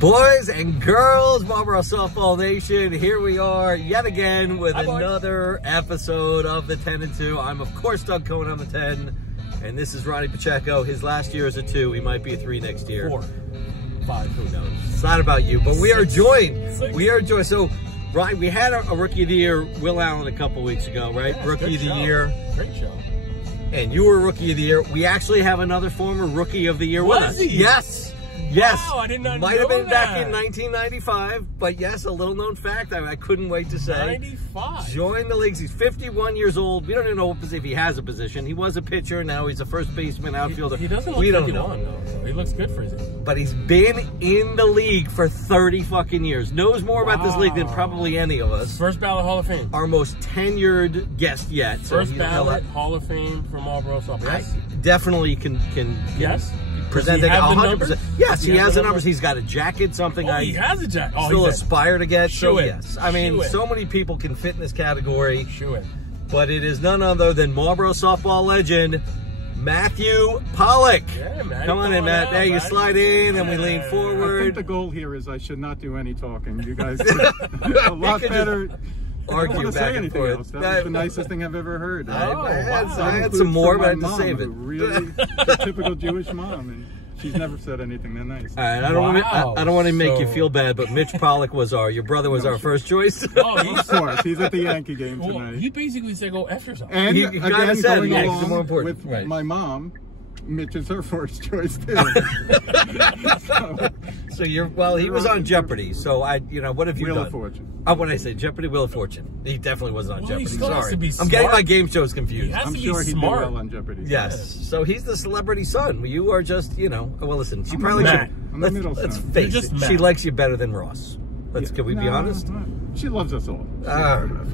Boys and girls, Marlboro Softball Nation, here we are yet again with another episode of the 10 and 2. I'm, of course, Doug Cohen on the 10, and this is Ronnie Pacheco. His last year is a 2. He might be a 3 next year. 4, 5, who knows? It's not about you, but we are joined. We are joined. So, Ryan, we had a Rookie of the Year, Will Allen, a couple weeks ago, right? Yeah, Rookie of the show. Year. Great show. And you were Rookie of the Year. We actually have another former Rookie of the Year with us. Was he? Yes. Yes. Wow, I did not Might have know been back that. in 1995, but yes, a little known fact I couldn't wait to say. 95. Joined the leagues. He's 51 years old. We don't even know if he has a position. He was a pitcher. Now he's a first baseman, outfielder. He doesn't look we don't 51, know. though, so he looks good for his age. But he's been in the league for 30 fucking years. Knows more about this league than probably any of us. First ballot Hall of Fame. Our most tenured guest yet. First ballot Hall of Fame from Marlboro Softball. Yes. Definitely can Yes. present it 100%. Yes, he has the numbers. He's got a jacket, something he has a jacket. Oh, still aspire to get. Shoe so it. yes, I mean, Shoe it. so many people can fit in this category. Shoe it. But it is none other than Marlboro softball legend Matthew Pollock. Yeah, man. Come on in, Matt. There you slide in, and we lean I forward. think the goal here is I should not do any talking. You guys did a lot better. Argue back and forth. That was the nicest thing I've ever heard. I had some more, but I had to save it. Really, the typical Jewish mom, and she's never said anything that nice. All right, I don't want to make you feel bad, but Mitch Pollock was your brother was our first choice. Of course, he's at the Yankee game Well, he he basically said go F yourself. And he again, kind of said going the along more important. with my mom, Mitch is her first choice too. So you're he was on Jeopardy. So what have you done? Wheel of Fortune. Oh, when I say Jeopardy, Wheel of Fortune. He definitely wasn't on Jeopardy. He still has Sorry, to be I'm getting smart. my game shows confused. He has I'm to sure be he did smart. well on Jeopardy. Yes. So he's the celebrity son. You are just, well, listen, she I'm probably Matt. I'm the middle let's son. face You're it, just she Matt. likes you better than Ross. Can we be honest? No. She loves us all.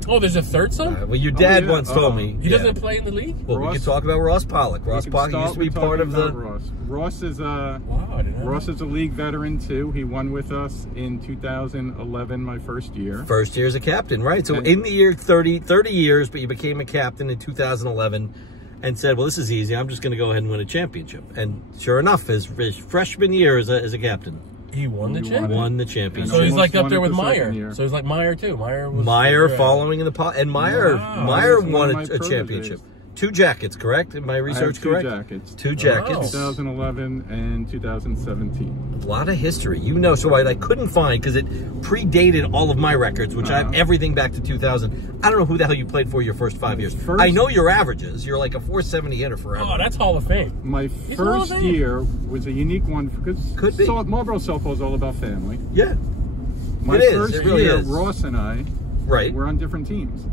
Oh, there's a third son? Well, your dad yeah. once told me. He doesn't play in the league? Well, we Ross- could talk about Ross Pollock. Ross We can Pollock start used to be with part of talking the... about Ross. Ross is Wow, I didn't know. Ross is a league veteran too. He won with us in 2011, my first year. First year as a captain, right? So in the year 30 years, but you became a captain in 2011 and said, well, this is easy. I'm just going to go ahead and win a championship. And sure enough, his freshman year as a captain. He won the He championship? Won the championship. So he's almost like up won there it with the second Meyer. year. So he's like Meyer too. Meyer following in the pot, and Meyer He's one won of my a proteges. championship. 2 jackets, correct? In my research, correct? 2 jackets. 2 jackets. 2011 and 2017. A lot of history, so I couldn't find because it predated all of my records, which I have everything back to 2000. I don't know who the hell you played for your first 5 years. I know your averages. You're like a 470 hitter forever. Oh, that's Hall of Fame. My first year was a unique one because Marlboro softball is all about family. Yeah, My it is. first It really year, is. Ross and I were on different teams.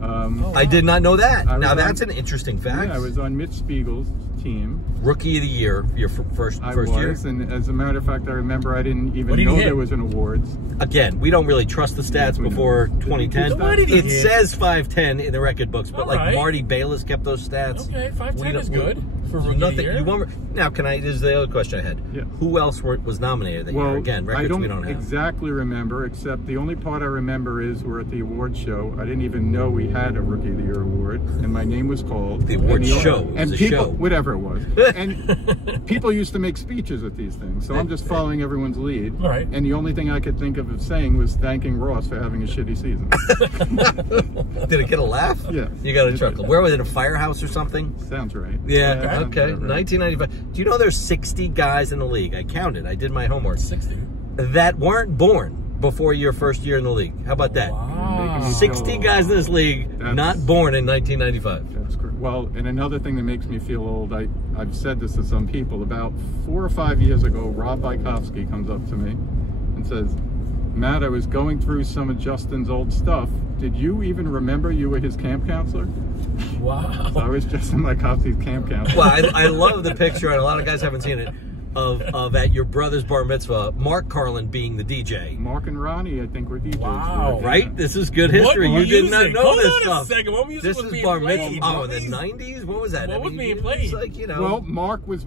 I did not know that. Now that's an interesting fact. Yeah, I was on Mitch Spiegel's team. Rookie of the Year, your first year. And as a matter of fact, I remember I didn't even did know he hit? there was an awards. Again, we don't really trust the stats before 2010. What did he It hit? says 5'10" in the record books, but All Marty Bayless kept those stats. Okay, 5'10" is good for There's rookie nothing. of the year. Now, this is the other question I had. Yeah. Who else was nominated that year? Again, records we don't have. Exactly remember, except the only part I remember is we're at the award show. I didn't even know we had a Rookie of the Year award, and my name was called. The award show. And It was a people, show. whatever it was. And people used to make speeches at these things, so I'm just following everyone's lead. All right. And the only thing I could think of saying was thanking Ross for having a shitty season. Did it get a laugh? Yeah. You got a chuckle. Where was it? A firehouse or something? Sounds right. Yeah, sounds okay. about right. 1995. Do you know there's 60 guys in the league? I counted. I did my homework. 60. That weren't born before your first year in the league. How about that? Wow. 60 guys in this league not born in 1995. That's correct. Well, and another thing that makes me feel old, I've said this to some people, about 4 or 5 years ago, Rob Bykowski comes up to me and says, Matt, I was going through some of Justin's old stuff. Did you even remember you were his camp counselor? Wow. So I was Justin Bykowski's camp counselor. Well, I love the picture, and a lot of guys haven't seen it, of at your brother's bar mitzvah, Mark Carlin being the DJ. Mark and Ronnie, I think, were DJs. Wow. Right? This is good history. What You did not music? know Hold this on a stuff. second. What music This was is being bar played? mitzvah. Oh, in the 90s? What was that? What was being played? It's like, Well, Mark was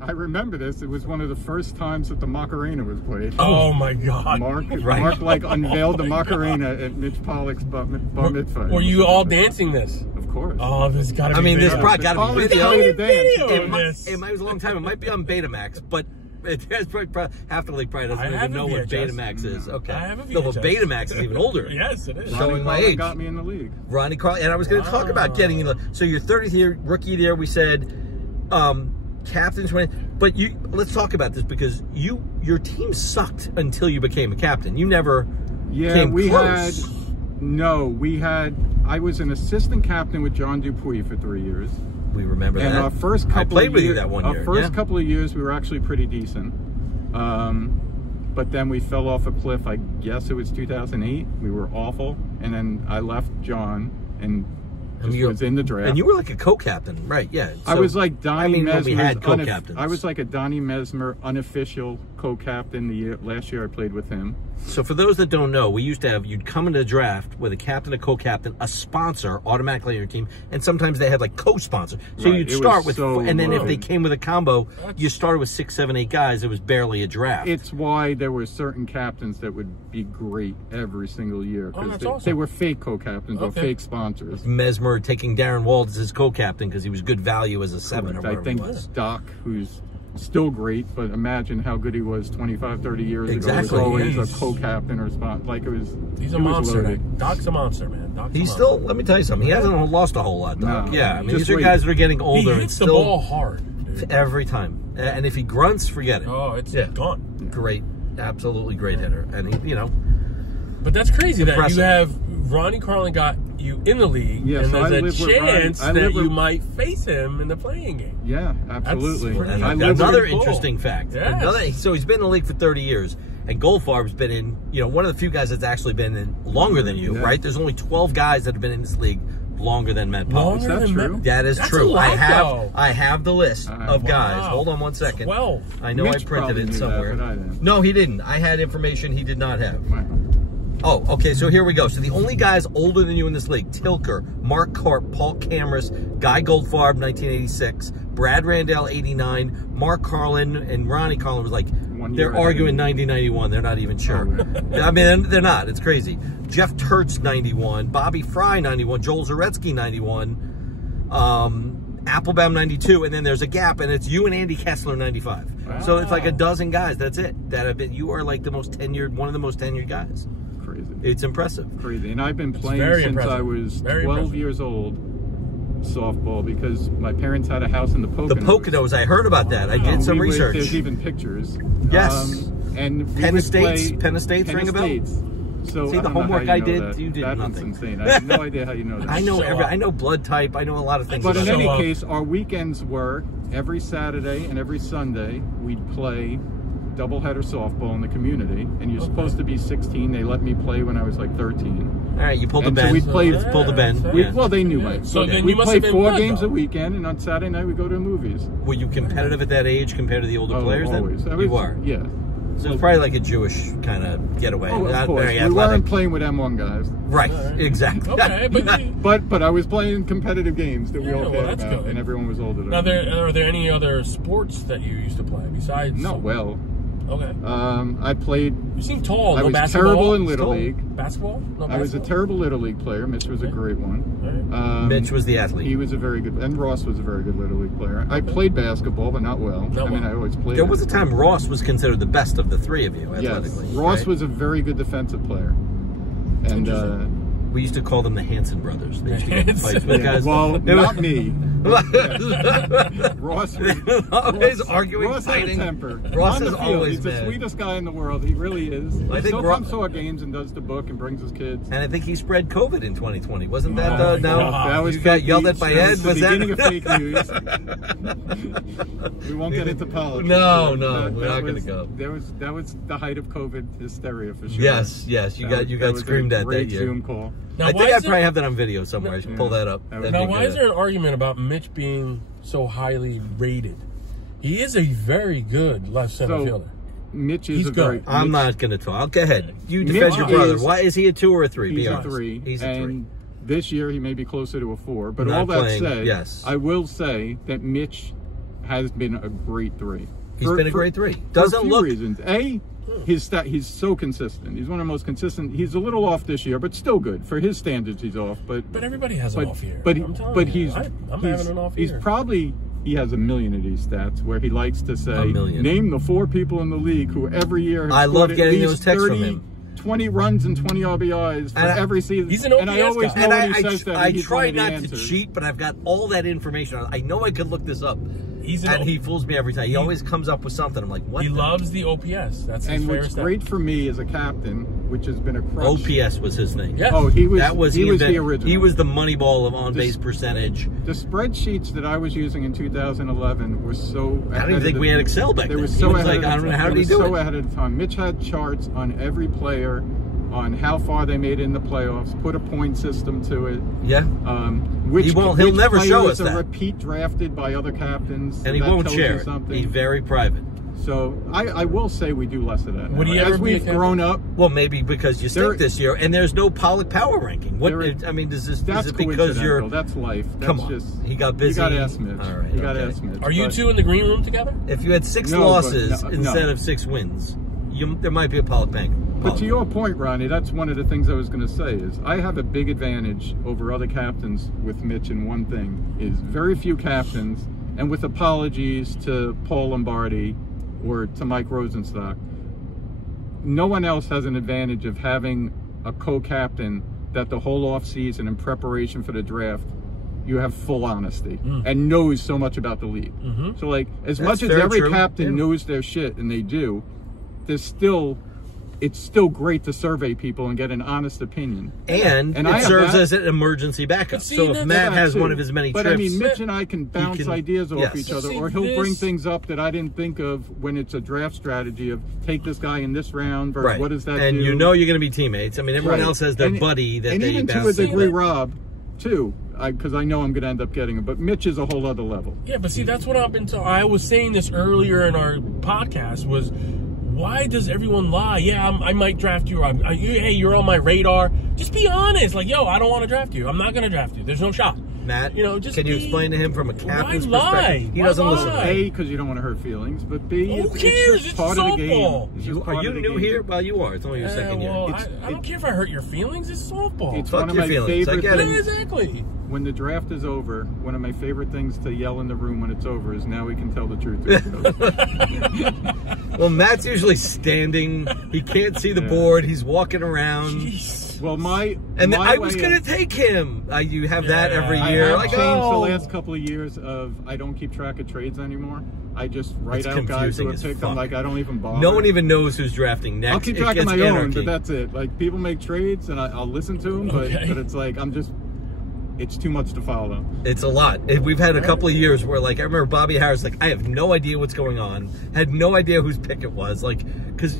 I remember this, it was one of the first times that the Macarena was played. Oh my God. Mark Right. like unveiled the Macarena at Mitch Pollock's bar mitzvah. Were you all dancing this? Of course. Oh, this gotta be I mean, this video. probably got to be Pollock video. played a dance. Video. It might be a long time. It might be on Betamax, but Half the league probably doesn't even know what Betamax is. Okay. I have a No, but VHS. Betamax is even older. Yes, it is. Showing my Ronnie age. got me in the league. Ronnie Carl, and I was going to talk about getting in the. So your 30th year, rookie of the year, we said, captains win. But let's talk about this because your team sucked until you became a captain. You never came close. I was an assistant captain with John Dupuis for 3 years. We remember that. And our first couple I played of with years, you that one year. Our first couple of years, we were actually pretty decent. But then we fell off a cliff. I guess it was 2008. We were awful. And then I left John and was in the draft. And you were like a co-captain, right? Yeah. So, I was like Donnie Mesmer's. we had co-captains. I was like a Donnie Mesmer unofficial co-captain last year I played with him. So for those that don't know, we used to have, you'd come into the draft with a captain, a co-captain, a sponsor automatically on your team, and sometimes they had like co-sponsor. So Right. you'd start with, so and then if low. they came with a combo, you started with 6, 7, 8 guys. It was barely a draft. It's why there were certain captains that would be great every single year because awesome. they were fake co-captains or fake sponsors. Mesmer taking Darren Wald as his co-captain because he was good value as a 7 or I whatever think it was. Doc, who's still great, but imagine how good he was 25, 30 years Exactly. ago. He was always a co-captain or sponsor. Like it was. He's a it was monster. loaded. Doc's a monster, man. Doc's He's a still, monster. let me tell you something, he hasn't lost a whole lot, Doc. No, Yeah, I mean, just these are wait. guys that are getting older He and hits the still ball hard, dude. every time. And if he grunts, forget it. Oh, it's Yeah. gone. Great, absolutely great hitter. And he, you know, But that's crazy that Impressive. you have Ronnie Carlin got you in the league, Yeah, and so I there's a live with Ronnie. chance I that live with- you might face him in the playing game. Yeah, absolutely. pretty- and I that's live with- another pretty cool. interesting fact. Yes. So he's been in the league for 30 years. And Goldfarb's been in, you know, one of the few guys that's actually been in longer than you, Yeah. right? There's only 12 guys that have been in this league longer than Matt Pollock. Is that than true? That is That's true. a lot, though. I have the list of guys. Wow. Hold on one second. 12. I know Mitch I printed probably it knew that, somewhere. but I didn't. No, he didn't. I had information he did not have. Wow. Oh, okay, so here we go. So the only guys older than you in this league, Tilker, Mark Karp, Paul Cameras, Guy Goldfarb, 1986, Brad Randall, 89, Mark Carlin, and Ronnie Carlin was like, 1 year they're ahead arguing of me. 90, 91. They're not even sure. Oh, I mean, they're not. It's crazy. Jeff Turtz, 91, Bobby Fry, 91, Joel Zaretsky, 91, Applebaum, 92, and then there's a gap, and it's you and Andy Kessler, 95. Wow. So it's like a dozen guys. That's it. That have been. You are like the most tenured, one of the most tenured guys. Crazy. It's impressive. Crazy. And I've been playing very since impressive. I was Very 12 impressive. years old, softball, because my parents had a house in the Poconos. The Poconos, I heard about that. I did some research. There's even pictures. Yes. And we Penn would Estates? play- Penn Estates Penn ring a bell? Estates. So See, I the don't know homework how I you know did, that. you did That's nothing. insane. I have no idea how you know that. I know So, I know blood type. I know a lot of things. But in So, any case, our weekends were every Saturday and every Sunday we'd play doubleheader softball in the community, and you're supposed to be 16. They let me play when I was like 13. all right, you pulled the And so bend. we played- Pulled the bend. We- Yeah. Well, they knew Yeah. it. So then we you must played have been 4 good, games though. a weekend, and on Saturday night we go to the movies. Were you competitive at that age compared to the older players? always. Then you were. Yeah. So it's probably like a Jewish kind of getaway. Oh, of Not course. very We athletic. weren't playing with M1 guys. Right. All right. Exactly. Okay, But I was playing competitive games that we Yeah, all well, cared that's about, good. and everyone was older than Now, me. are there any other sports that you used to play besides? Not well. Okay. I played. You seem tall. I No was basketball? terrible in Little Still? League. Basketball? No I was a basketball? terrible Little League player. Mitch was a Okay. great one. All right. Mitch was the athlete. He was a very good, and Ross was a very good Little League player. I played basketball, but not well. Not I mean, well. I always played. There was a time Ross was considered the best of the three of you Yes, athletically. Ross right? was a very good defensive player, and We used to call them the Hanson brothers. They used to get in fights with yeah, guys. well, It not was- me. Ross was Always arguing, Ross had a fighting. temper. Ross On the is field, always he's the mad. sweetest guy in the world. He really is. I He think still Ro- comes to our games and does the book and brings his kids. And I think he spread COVID in 2020. Wasn't that Oh, no? God. That was You got fake yelled at news. by That Ed? was the Was that- beginning of fake news? We won't get into politics. No, but no, that- we're that not gonna was- go. That was the height of COVID hysteria for sure. Yes, yes. You got screamed at that great year. Zoom call. Now, I why think I is probably there- have that on video somewhere. I should pull that up. That was- Now, why is there an argument about Mitch being so highly rated? He is a very good left center So, fielder. Mitch is He's a very. good. I'm Mitch- not going to talk. Go ahead. You defend Mitch your brother. is- Why is he a 2 or a 3? He's Be a honest. 3. He's a 3. And this year he may be closer to a 4. But Not all that playing, said, yes. I will say that Mitch has been a great 3. He's been a great 3. For Doesn't a few look. reasons. He's so consistent. He's one of the most consistent. He's a little off this year, but still good for his standards. He's off, but Everybody has an off year. But I'm telling but you, he's I'm he's, having an off he's year. probably he has a million of these stats where he likes to say, name the 4 people in the league who every year have I love at getting least those texts 30, from him. 20 runs and 20 RBIs for every season. He's an OPS and I always guy. know when he says that. I he's try one of the not to answers. cheat, but I've got all that information. I know I could look this up. He fools me every time. He always comes up with something. I'm like, what? He loves the OPS. That's his And what's stat. great for me as a captain, which has been a crutch. OPS was his thing. Yeah. Oh, he was the original. He was the money ball of on-base percentage. The spreadsheets that I was using in 2011 were so. I don't even think we had Excel back then. They were so ahead. I don't know how did he do it. So ahead of the time. Mitch had charts on every player, on how far they made it in the playoffs. Put a point system to it. Yeah. He'll which never show us a that. Repeat drafted by other captains, and he won't share it. He's very private. So I will say we do less of that. Would he ever as we've grown up? Well, maybe because you stink this year, and there's no Pollock power ranking. I mean, is it because you're? That's life. That's Come on, just, he got busy. You got to ask Mitch. All right, you got to ask Mitch. Are you two in the green room together? If you had 6 losses instead of 6 wins, there might be a Pollock bank. But to your point, Ronnie, that's one of the things I was going to say is I have a big advantage over other captains with Mitch in one thing is very few captains, and with apologies to Paul Lombardi or to Mike Rosenstock, no one else has an advantage of having a co-captain that the whole offseason in preparation for the draft, you have full honesty and knows so much about the league. So like, as much as every captain knows their shit, and they do, it's still great to survey people and get an honest opinion. And it serves as an emergency backup. So if Matt has one of his many trips... But I mean, Mitch and I can bounce ideas off each other, or he'll bring things up that I didn't think of when it's a draft strategy of take this guy in this round, versus what does that do? And you know you're going to be teammates. I mean, everyone else has their buddy that they bounce. And even to a degree, Rob, too, because I know I'm going to end up getting him, but Mitch is a whole other level. Yeah, but see, that's what I've been told. I was saying this earlier in our podcast was, why does everyone lie? Yeah, I might draft you. Hey, you're on my radar. Just be honest. Like, yo, I don't want to draft you. I'm not going to draft you. There's no shot. Matt, can you explain to him from a captain's perspective? He doesn't listen. A, because you don't want to hurt feelings, but B, who cares? It's part of the game. Are you new here? Well, you are. It's only your second year. I don't care if I hurt your feelings. It's softball. It's one of my favorite things. Exactly. When the draft is over, one of my favorite things to yell in the room when it's over is, now we can tell the truth. Well, Matt's usually standing. He can't see the board. He's walking around. Jeez. Well, I was going to take him. You have that every year. I have changed the last couple of years of I don't keep track of trades anymore. I just write out guys who are picked. I'm like, I don't even bother. No one even knows who's drafting next. I'll keep track of my own, but that's it. Like, people make trades, and I'll listen to them, but it's like, it's too much to follow. It's a lot. We've had a couple of years where, like, I remember Bobby Harris, like, I have no idea what's going on. Had no idea whose pick it was. Like, because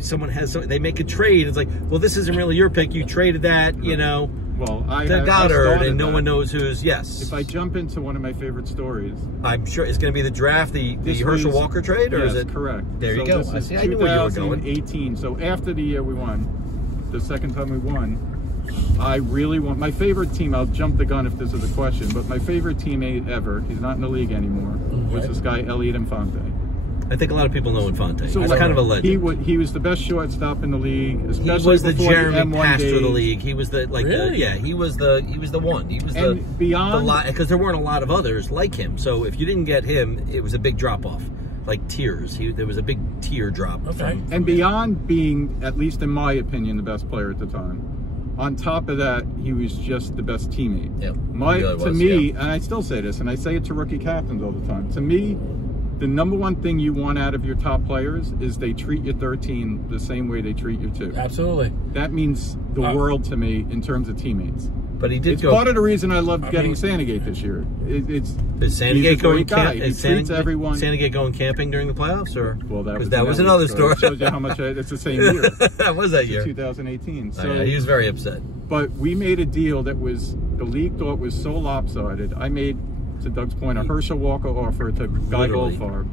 they make a trade. It's like, well, this isn't really your pick. You traded that, you know. Well, the Goddard, and no one knows who's, If I jump into one of my favorite stories, I'm sure it's going to be the draft, the Herschel Walker trade, or is it? Correct. There you go. This is I knew where you were going. 2018. So after the year we won, the second time we won, I really want my favorite team. I'll jump the gun if this is a question, but my favorite teammate ever, he's not in the league anymore, was this guy Elliot Infante. I think a lot of people know Infante. So he's kind of a legend. He was the best shortstop in the league, especially he was the Jeremy Pastor of the days. league. He was the he was the one. He was because there weren't a lot of others like him. So if you didn't get him, it was a big drop off. Like tears. There was a big tear drop. And beyond being, at least in my opinion, the best player at the time, on top of that, he was just the best teammate. And I still say this, and I say it to rookie captains all the time, to me, the number one thing you want out of your top players is they treat your 13 the same way they treat your 2. Absolutely. That means the world to me in terms of teammates. But he did It's part of the reason I loved getting Sandegate this year. Is Sandegate going camping? He treats everyone. Sandegate going camping during the playoffs, or that was another story. It shows you how much it's the same year. That was that year, 2018. So he was very upset. But we made a deal that the league thought was so lopsided. I made, to Doug's point, a Herschel Walker offer to Guy Goldfarb.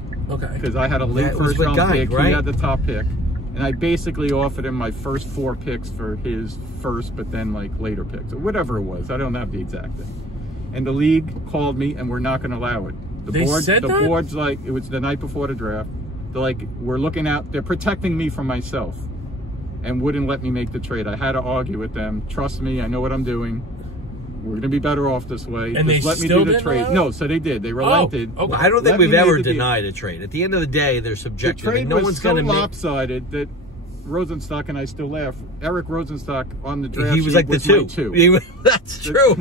Because I had a late first round pick. He had the top pick. And I basically offered him my first 4 picks for his first, but then like later picks, or whatever it was. I don't have the exact thing. And the league called me, and we're not going to allow it. The board's like, it was the night before the draft. They're like, we're looking out. They're protecting me from myself, and wouldn't let me make the trade. I had to argue with them. Trust me, I know what I'm doing. we're going to be better off this way. And Just they let me still do the didn't trade. allow it? No, so they did. They relented. okay. Well, I don't think Let we've me make ever the deal. denied a trade. At the end of the day, they're The subjective. trade and no was one's so going to lopsided that Rosenstock, and I still laugh, Eric Rosenstock on the draft He was sheet like the was my two. That's true.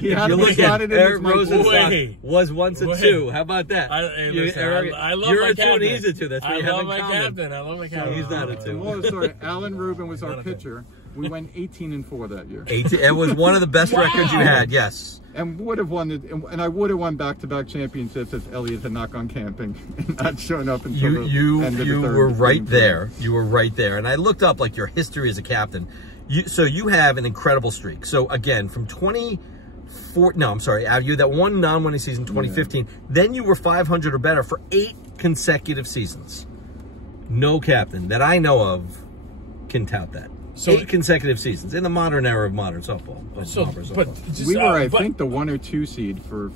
He If had you him look at slotted in as Eric my two. Rosenstock Wait. was once a Wait. two. How about that? Hey, listen, I love you're my a two and captain. he's a two. That's what I you have love in my common. captain. I love my captain. He's not a two. Well, sorry, Alan Rubin was our Not a thing. pitcher. We went 18-4 that year. It was one of the best Wow. records you had, yes. And would have won it, and I would have won back-to-back championships if Elliott had not gone camping and not shown up until the end of the You third. were right there. You were right there. And I looked up like your history as a captain. So you have an incredible streak. So again, from 24, no, I'm sorry, you had that one non-winning season, 2015. Yeah. Then you were 500 or better for 8 consecutive seasons. No captain that I know of can tout that. So 8 consecutive seasons in the modern era of modern softball. We were, I think, the 1 or 2 seed for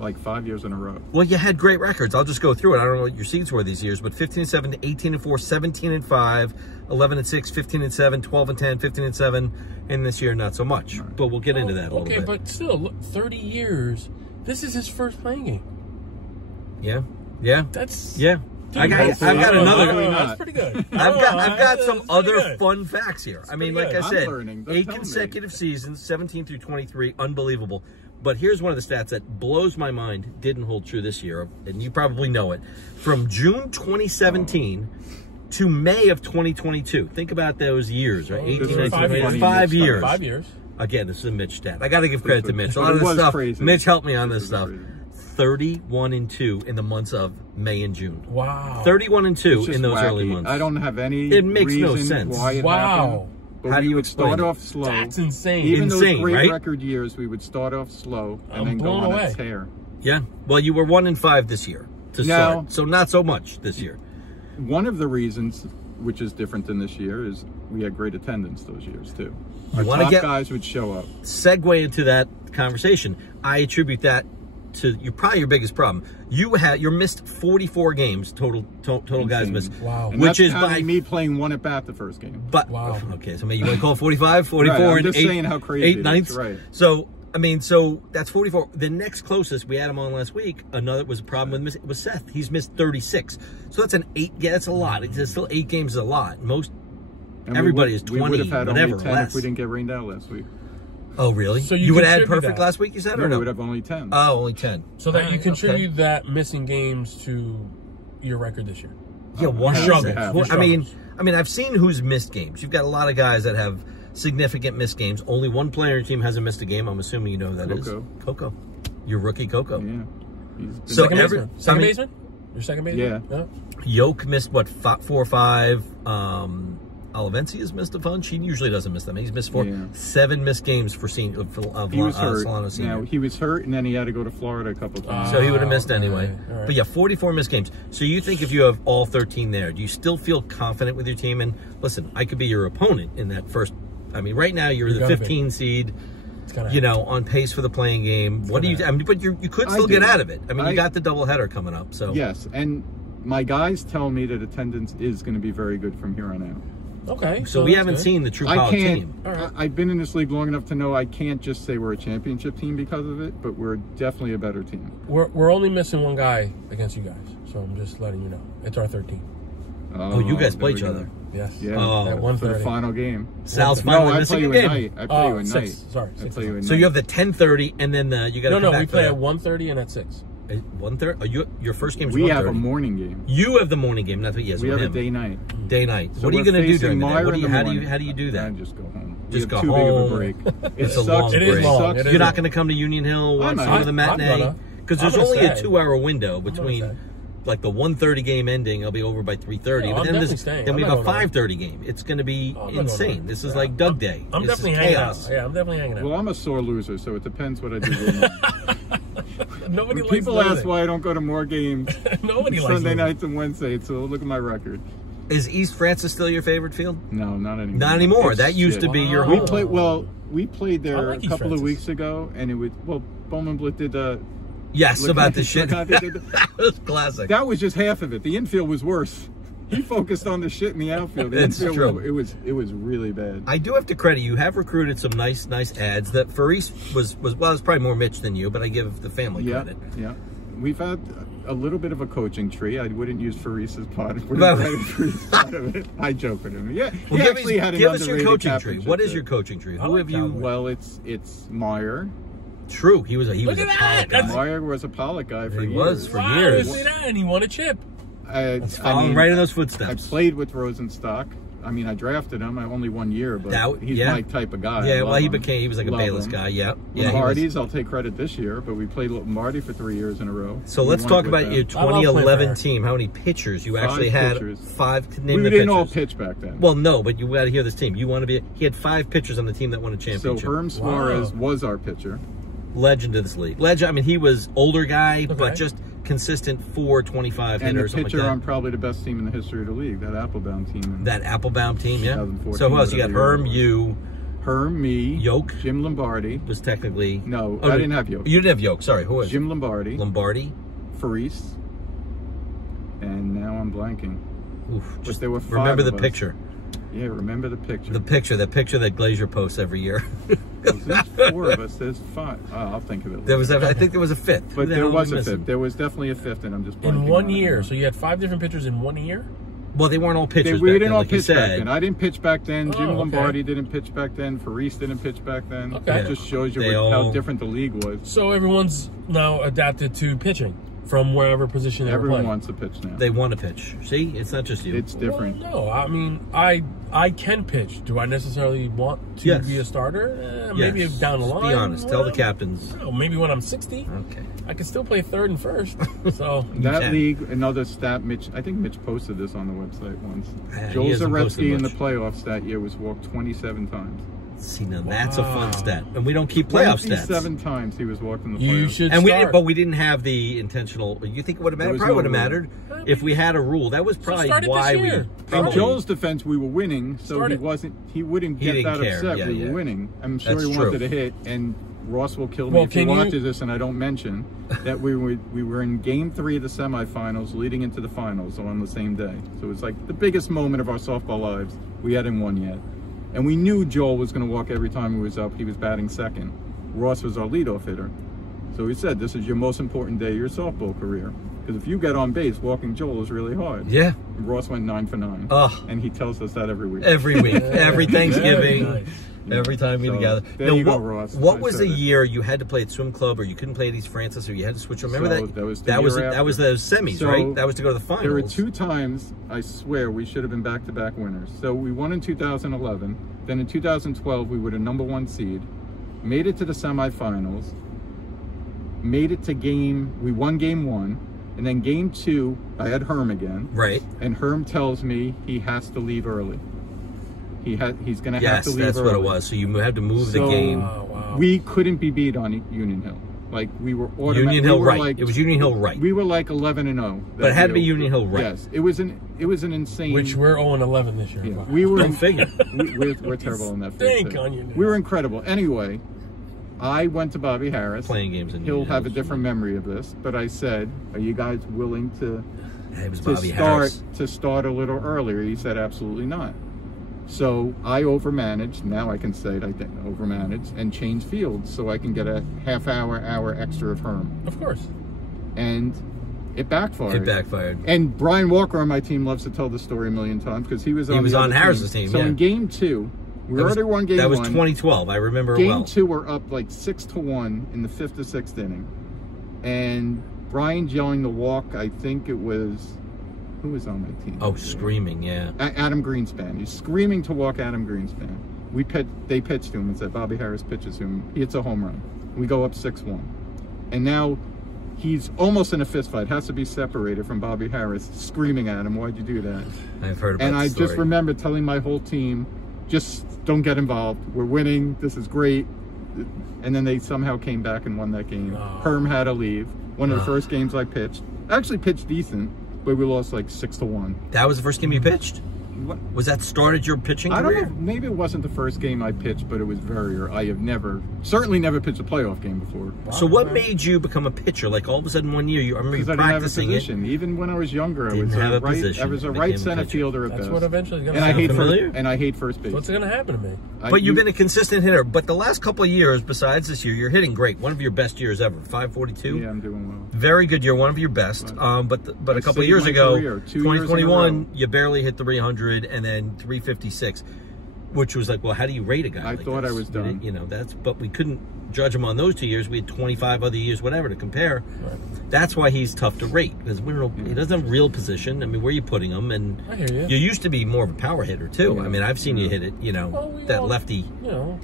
like 5 years in a row. Well, you had great records. I'll just go through it. I don't know what your seeds were these years, but 15-7, 18-4, 17-5, 11-6, 15-7, 12-10, 15-7, and this year not so much. Right. But we'll get into that a little bit. Okay, but still, look, 30 years. This is his first playing game. Yeah, yeah, that's yeah. Dude, I've got another. That's pretty good. I've got some other fun facts here. I mean, like I said, learning. 8 consecutive seasons, 17 through 23, unbelievable. But here's one of the stats that blows my mind, didn't hold true this year, and you probably know it. From June 2017 to May of 2022. Think about those years, right? 18, 19, 5 years. 5 years. Again, this is a Mitch stat. I got to give credit to Mitch. A lot of this stuff, crazy. Mitch helped me on this stuff. 31-2 in the months of May and June. Wow. 31-2 in those wacky. early months. I don't have any. It makes no reason sense. Why it Wow. happened, but How do you would explain start it? off slow? That's insane. Even Insane, those great right? record years, we would start off slow and I'm then go blown on away. a tear. Yeah. Well, you were 1-5 this year to start, so not so much this year. One of the reasons, which is different than this year, is we had great attendance those years too. Our top guys would show up. Segue into that conversation. I attribute that to probably your biggest problem. You missed 44 games total guys missed. Wow. And which that's is by me playing 1 at bat the first game. But wow. Okay, so maybe you want to call it 45, 44, right, I'm and just 8, saying how crazy 8 ninths. Right. So I mean, so that's 44. The next closest, we had him on last week. Another was a problem with Seth. He's missed 36. So that's an 8. Yeah, that's a lot. It's still 8 games is a lot. Everybody is 20, we would have had whatever, only 10 less. if we didn't get rained out last week. Oh, really? So you would add contribute perfect that. last week, you said, No, or no? we would have only 10. Oh, only 10. So that you contribute okay. that missing games to your record this year. Yeah, why is struggles. that? You're Well, I mean, I've seen who's missed games. You've got a lot of guys that have significant missed games. Only one player on your team hasn't missed a game. I'm assuming you know who that is. Coco. Your rookie Coco. Yeah. So second baseman? Second baseman? Your second baseman? Yeah. Yoke missed, what, 4 or 5. Olivencia's missed a bunch. He usually doesn't miss them. He's missed 4. Yeah. 7 missed games for he was hurt. Solano Senior. He was hurt, and then he had to go to Florida a couple times. So he would have missed anyway. Right. But yeah, 44 missed games. So you think if you have all 13 there, do you still feel confident with your team? And listen, I could be your opponent in that first. I mean, right now you're the 15 seed. You know, on pace for the playing game. What do you? I mean, but you could still get out of it. I mean, you got the doubleheader coming up. So yes, and my guys tell me that attendance is going to be very good from here on out. Okay. So we haven't seen the true Pollock team. Right. I've been in this league long enough to know I can't just say we're a championship team because of it, but we're definitely a better team. We're only missing one guy against you guys, so I'm just letting you know. It's our 13. Oh, you guys play each other. Yes. Yeah. At 1:30. For the final game. Sal's finally missing a game. I play you at night. Sorry. I play you at so night. you have the 10:30, and then you got to No, we play at 1:30 and at 6. 1:30. Your first game is 1:30. We have a morning game. You have the morning game, not the we have a day night. Day night. So what are you going to do during the day? How do you do that? I just go home. Just go too home. big of a break. It's a long break. It is long. You're not going to come to Union Hill, watch some of the matinee, because there's only a 2-hour window between. Like the 1:30 game ending, I'll be over by 3:30. But then we have a 5:30 game. It's going to be insane. This is like Doug Day. I'm definitely hanging out. Yeah, I'm definitely hanging out. Well, I'm a sore loser, so it depends what I do. Nobody likes people ask why I don't go to more games. Nobody likes Sunday nights and Wednesdays. So look at my record. Is East Francis still your favorite field? No, not anymore. Not anymore. That used to be your home. We played there a couple of weeks ago, and it was Bowman Blitt did the. Yes, about the shit. That was classic. That was just half of it. The infield was worse. He focused on the shit in the outfield. It's true. It was really bad. I do have to credit you. Have recruited some nice ads. That Faris was well, it was probably more Mitch than you, but I give the family credit. Yeah. We've had a little bit of a coaching tree. I wouldn't use Faris's part of it. I joke with him. Yeah, well, he actually had an give us your coaching captainship tree. What is your coaching tree? Who have you? Well, it's Meyer. True, he was a Look at that. Pollock guy. Meyer was a Pollock guy for years. He was for Wow, years. look at that, and he won a chip. Following right in those I footsteps. played with Rosenstock. I mean, I drafted him. I only 1 year, but he's my type of guy. Yeah, well, he was like a Bayless guy. Yeah, Lombardi's, I'll take credit this year, but we played Lombardi for 3 years in a row. So let's talk about your 2011 team. How many pitchers you actually had? 5. Name we the didn't pitchers. all pitch back then. Well, no, but you got to hear this team. You want to be. He had 5 pitchers on the team that won a championship. So Herm Suarez was our pitcher. Legend of this league. Legend. I mean, he was older guy, but just consistent 425 and hitters. And the pitcher like on probably the best team in the history of the league, that Applebaum team. That Applebaum team, yeah. So who else? You got Herm, you. Herm, me. Yoke. Jim Lombardi. Was technically. No, I didn't have Yoke. You didn't have Yoke, sorry. Who was Jim Lombardi. Lombardi. Faris. And now I'm blanking. Oof, just there were 5 remember the of us. picture. Yeah, remember the picture. The picture that Glazier posts every year. There's 4 of us. There's 5. I'll think of it later. I think there was a 5th. But there was a 5th. There was definitely a 5th, and I'm just blanking. In 1 year. So you had 5 different pitchers in 1 year? Well, they weren't all pitchers. We back didn't then, all like pitch back then. I didn't pitch back then. Jim Lombardi didn't pitch back then. Faris didn't pitch back then. Okay. That just shows you how different the league was. So everyone's now adapted to pitching from wherever position they were playing. Everyone wants to pitch now. They want to pitch. See, it's not just you. It's different. Well, no, I mean, I can pitch. Do I necessarily want to be a starter? Maybe down the line. Be honest. Tell the captains. No, maybe when I'm 60. Okay. I can still play 3rd and 1st. So that league, another stat. I think Mitch posted this on the website once. Joel he Zaretsky in the playoffs that year was walked 27 times. See, now that's a fun stat, and we don't keep playoff stats. 27 times he was walked in the playoffs. You should start. But we didn't have the intentional. You think it would have mattered? Probably would have mattered if we had a rule. That was probably why we. In Joel's defense, we were winning, so he wouldn't get that upset. Yeah, we were winning. I'm sure he wanted a hit, and Ross will kill me if he watches this and I don't mention that we were in Game 3 of the semifinals, leading into the finals on the same day. So it was like the biggest moment of our softball lives. We hadn't won yet. And we knew Joel was going to walk every time he was up. He was batting second. Ross was our leadoff hitter. So he said, this is your most important day of your softball career. Because if you get on base, walking Joel is really hard. Yeah. And Ross went 9 for 9. And he tells us that every week. Every week. Every Thanksgiving. Every time we together. There you go, Ross. What was the year you had to play at swim club, or you couldn't play at East Francis, or you had to switch? Remember that? That was the semis, right? That was to go to the finals. There were 2 times, I swear, we should have been back-to-back winners. So we won in 2011. Then in 2012, we were the #1 seed. Made it to the semifinals. Made it to we won Game 1. And then Game 2, I had Herm again. Right. And Herm tells me he has to leave early. He's going to have to leave early. Yes, that's what it was. So you had to move the game. We couldn't be beat on Union Hill. Like, we were automatic. Union Hill right. It was Union Hill right. We were like 11-0. But it had to be Union Hill right. Yes. It was an insane. Which we're 0-11 this year. Yeah, we were. Don't figure. We're terrible in that. Stink. We were incredible. Anyway, I went to Bobby Harris. Playing games in He'll have a different memory of this, but I said, "Are you guys willing to start a little earlier?" He said, "Absolutely not." So I overmanaged. Now I can say it. I overmanaged and changed fields so I can get a hour extra of Herm. Of course. And it backfired. And Brian Walker on my team loves to tell the story a million times because he was on Harris's team. So in Game 2. We already won Game 1. That was 2012. I remember Game 2, we're up like 6-1 in the 5th or 6th inning. And Brian's yelling to walk. I think it was... Who was on my team? Oh, screaming, yeah. Adam Greenspan. He's screaming to walk Adam Greenspan. They pitched to him and said, Bobby Harris pitches to him. He hits a home run. We go up 6-1. And now he's almost in a fist fight. Has to be separated from Bobby Harris, screaming at him, why'd you do that? I've heard about And I just remember telling my whole team, just don't get involved. We're winning. This is great. And then they somehow came back and won that game. Herm had to leave. One of the first games I pitched. I actually pitched decent, but we lost like 6-1. That was the first game you pitched? Was that started your pitching I career? don't know. Maybe it wasn't the first game I pitched, but it was very rare. I have certainly never pitched a playoff game before. So what made you become a pitcher? Like all of a sudden one year, I remember you practicing it. Even when I was younger, I was a right center fielder at best. That's what eventually is going to happen. And I hate first base. What's going to happen to me? But you've been a consistent hitter. But the last couple of years, besides this year, you're hitting great. One of your best years ever. 542. Yeah, I'm doing well. Very good year. One of your best. But a couple of years ago, 2021, you barely hit 300, and then 356, which was like, well, how do you rate a guy? I thought I was done. But we couldn't judge him on those 2 years. We had 25 other years, whatever, to compare. Right. That's why he's tough to rate, because he doesn't have real position. I mean, where are you putting him? And I hear you. You used to be more of a power hitter too. Yeah. I mean, I've seen you hit it. Lefty.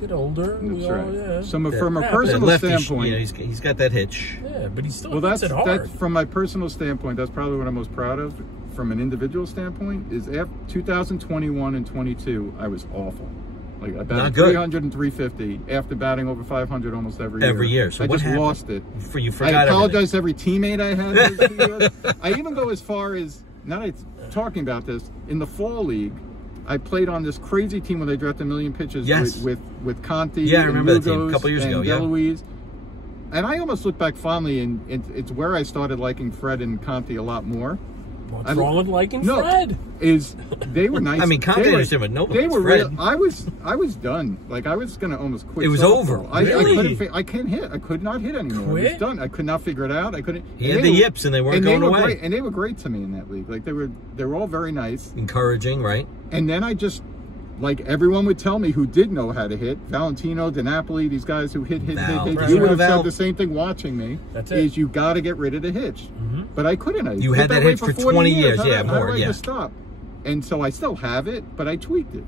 Get older. That's right. So from a personal standpoint, he's got that hitch. Yeah, but he's still hits it hard. That's from my personal standpoint. That's probably what I'm most proud of. From an individual standpoint, is after 2021 and 22, I was awful. Like I batted 300 and 350 after batting over 500 almost every year. Every year. So I just lost it. You forgot. I apologize to every teammate I had. I even go as far as, now that I'm talking about this, in the fall league, I played on this crazy team where they drafted 1 million pitches with Conti. Yeah, I remember that team a couple years ago. DeLuise. And I almost look back fondly, and it's where I started liking Fred and Conti a lot more. What's wrong with liking Fred? They were nice. I mean, Conti understood, but nobody. They were Fred. I was done. Like I was gonna almost quit. It was over. Really? I couldn't hit. I could not hit anymore. Quit? I was done. I could not figure it out. I couldn't. He had the yips, and they weren't going away. Great, and they were great to me in that league. Like they were all very nice, encouraging, right? And then I just, like everyone would tell me who did know how to hit, Valentino, DiNapoli, these guys who hit. Right. You would have said the same thing watching me. That's it. Is you got to get rid of the hitch. But I couldn't. You had that hitch for 20 years. Yeah, more. How do I just stop? And so I still have it, but I tweaked it.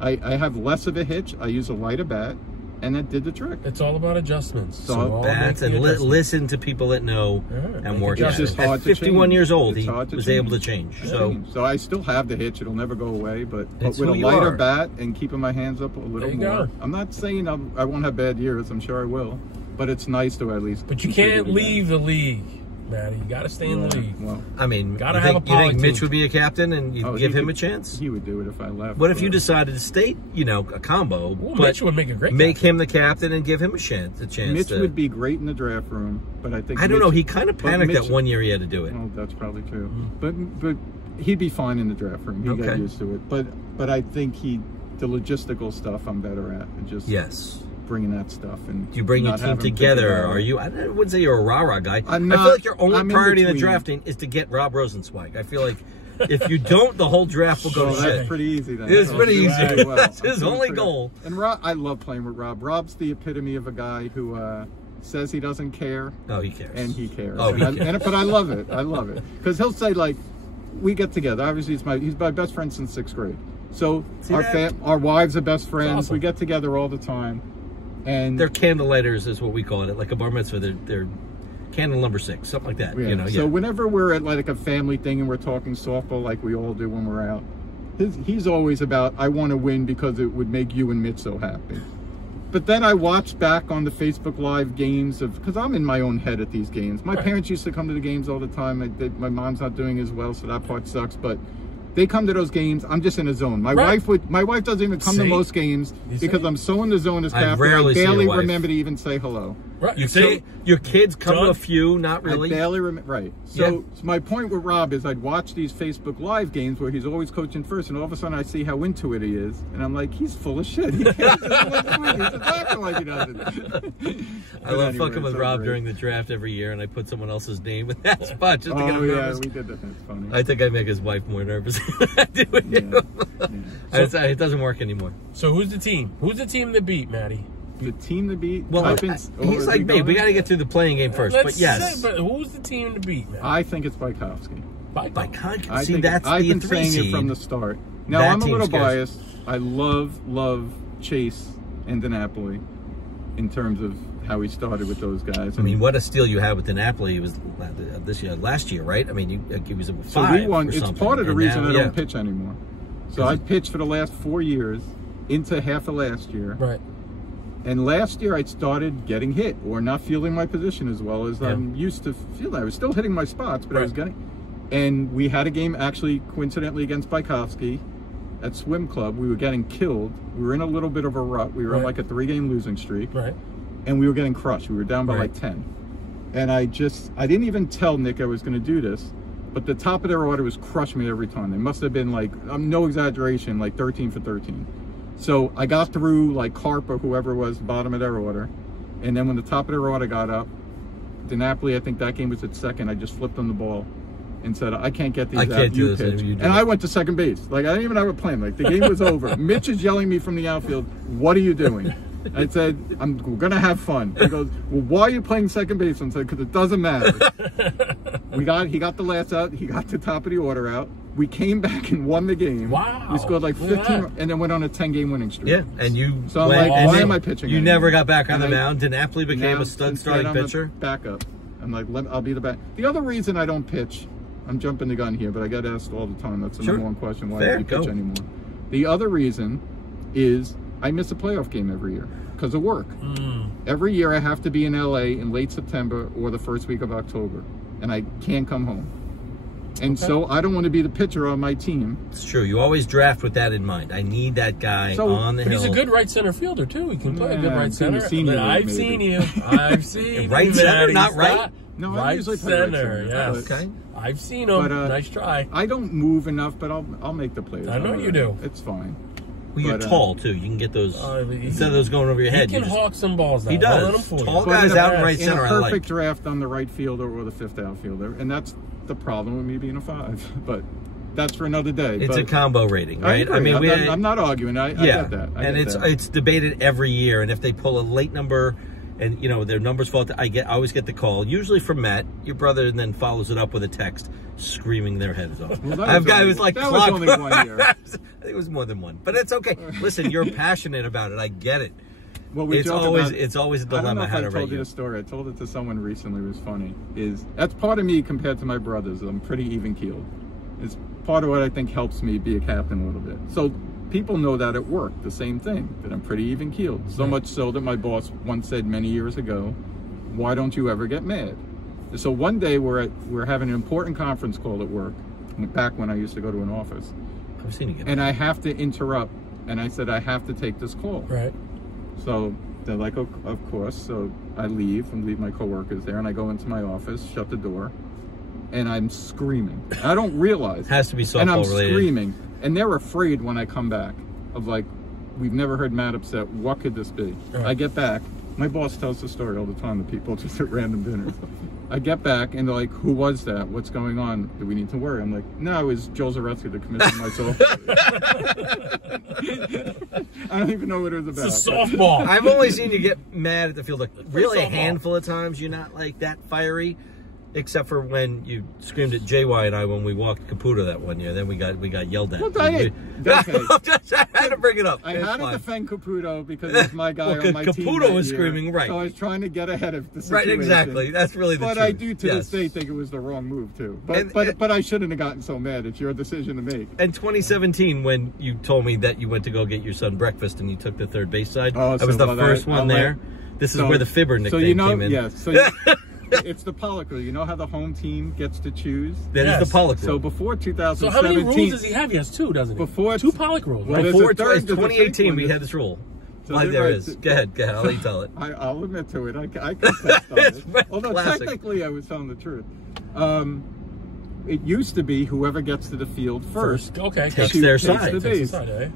Yeah. I have less of a hitch. I use a lighter bat, and that did the trick. It's all about adjustments. So bats and listen to people that know and work at it. At 51 years old, he was able to change. So I still have the hitch. It'll never go away, but with a lighter bat and keeping my hands up a little more. I'm not saying I won't have bad years. I'm sure I will, but it's nice to at least. But you can't leave the league, Matty. You got to stay in the league. Well, I mean, gotta have a Pollock. You think Mitch would be a captain and you'd give him a chance? He would do it if I left. What if you decided to stay, a combo? Well, Mitch would make a great captain. Him the captain and give him a chance. Mitch would be great in the draft room, but I think I don't know. He kind of panicked that 1 year he had to do it. Well, that's probably true. But he'd be fine in the draft room. He'd get used to it. But I think the logistical stuff I'm better at. Just bringing that stuff and you bring your team together. Are you? I wouldn't say you're a rah-rah guy. I feel like your only priority in the drafting is to get Rob Rosenzweig. I feel like if you don't, the whole draft will go to shit. That's pretty easy then. It's pretty easy. That's his only goal. And Rob, I love playing with Rob. Rob's the epitome of a guy who says he doesn't care. Oh, he cares. And he cares. Oh, but I love it. I love it because he'll say like, we get together. Obviously, he's my best friend since 6th grade. So our wives are best friends. Awesome. We get together all the time. And they're candlelighters is what we call it, like a bar mitzvah. They're candle number 6, something like that. Yeah. So whenever we're at like a family thing and we're talking softball like we all do when we're out, he's always about, I want to win because it would make you and Mitch so happy. But then I watch back on the Facebook Live games because I'm in my own head at these games. My parents used to come to the games all the time. My mom's not doing as well, so that part sucks. But they come to those games. I'm just in a zone. My wife doesn't even come to most games because I'm so in the zone as captain. I barely remember to even say hello. Right. You see, your kids come to a few, not really. I barely remember. Right. So my point with Rob is I'd watch these Facebook Live games where he's always coaching first, and all of a sudden I see how into it he is, and I'm like, he's full of shit. He can't just acting like he doesn't. I love fucking with Rob during the draft every year, and I put someone else's name in that spot just to get him nervous. We did that. That's funny. I think I make his wife more nervous than I do with you. It doesn't work anymore. So who's the team? Who's the team that beat, Matty? The team to beat? Well, he's like me. We got to get through the playing game first. But yes. But who's the team to beat, man? I think it's Bykowski. Bykowski. See, that's I've the been saying it from the start. Now, I'm a little biased. I love Chase and DiNapoli in terms of how he started with those guys. I mean, what a steal you had with DiNapoli. It was last year, right? I mean, he was a 5. So we won. It's part of the reason I don't pitch anymore. So I pitched for the last 4 years into half of last year. Right. And last year I started getting hit or not feeling my position as well as I'm used to feel. I was still hitting my spots, but I was getting. And we had a game actually coincidentally against Bykowski, at swim club. We were getting killed. We were in a little bit of a rut. We were on like a 3-game losing streak. Right. And we were getting crushed. We were down by like 10. And I didn't even tell Nick I was going to do this, but the top of their order was crush me every time. They must have been like, no exaggeration, like 13 for 13. So I got through like Carp or whoever was the bottom of their order. And then when the top of their order got up, DiNapoli, I think that game was at second, I just flipped them the ball and said, I can't get these out, you pitch. And I went to second base. Like, I didn't even have a plan. Like, the game was over. Mitch is yelling at me from the outfield, what are you doing? I said, we're going to have fun. He goes, well, why are you playing second base? I said, because it doesn't matter. He got the last out. He got the top of the order out. We came back and won the game. Wow. We scored like 15 and then went on a 10-game winning streak. Yeah, and you so I'm like, why am I pitching You anymore? never got back on the mound. DiNapoli became a stud starting pitcher. Backup. I'm like, I'll be the back. The other reason I don't pitch, I'm jumping the gun here, but I get asked all the time. That's the number one question. Why don't you pitch anymore? The other reason is I miss a playoff game every year because of work. Every year I have to be in LA in late September or the first week of October, and I can't come home. And so I don't want to be the pitcher on my team. It's true. You always draft with that in mind. I need that guy on the hill. He's a good right center fielder too. He can play a good right center. I've seen you. I've seen right center, not right. No, right I usually play center. right Yes. Okay. I've seen him. But, nice try. I don't move enough, but I'll make the plays. I know you do. It's fine. Well, you're tall too. You can get those instead of those going over your head. He can hawk some balls down. He does. Tall guys out in right center. In a perfect draft on the right fielder or the fifth outfielder, and that's the problem with me being a 5. But that's for another day. It's a combo rating, right? I mean, I'm not arguing. I get that. And it's debated every year. And if they pull a late number, and you know their numbers fall, I always get the call, usually from Matt, your brother, and then follows it up with a text screaming their heads off. Well, I have a guy who's like, that was only 1 year. I think it was more than one, but it's okay. Listen, you're passionate about it. I get it. Well, it's always a dilemma how to rate you. I told you the story. I told it to someone recently. It was funny. That's part of me compared to my brothers. I'm pretty even keeled. It's part of what I think helps me be a captain a little bit. So people know that at work, the same thing, that I'm pretty even keeled. So much so that my boss once said many years ago, "Why don't you ever get mad?" So one day we're having an important conference call at work, back when I used to go to an office. I've seen you get and I have to interrupt, and I said I have to take this call. Right. So they're like, oh, of course. So I leave my coworkers there, and I go into my office, shut the door, and I'm screaming. I don't realize. Has to be softball related. And I'm related. screaming, and they're afraid when I come back of like, we've never heard Matt upset. What could this be? Right. I get back. My boss tells the story all the time to people just at random dinners. I get back and they're like, who was that? What's going on? Do we need to worry? I'm like, no, it was Joe Zaretsky, the commissioner myself. I don't even know what it was about. It's a softball. I've only seen you get mad at the field. Like, really a handful of times. You're not like that fiery. Except for when you screamed at JY and I when we walked Caputo that one year. Then we got yelled at. Well, I had to bring it up. I had to defend Caputo because he's my guy on my team. Caputo was screaming, right. So I was trying to get ahead of the situation. Right, exactly. That's really the truth. But I do to this day think it was the wrong move too. But I shouldn't have gotten so mad. It's your decision to make. And 2017, when you told me that you went to go get your son breakfast and you took the third base side, I was the first one there. This is where the Fibber nickname came in. Yeah, so it's the Pollock rule. You know how the home team gets to choose? That is the Pollock rule. So before 2017... So how many rules does he have? He has 2, doesn't he? Before 2 Pollock rules. Well, before 2018, we had this rule. So there is. Go ahead. I'll let you tell it. I'll admit to it. I confessed on it. Although classic. Technically I was telling the truth. It used to be whoever gets to the field first takes their side. The base.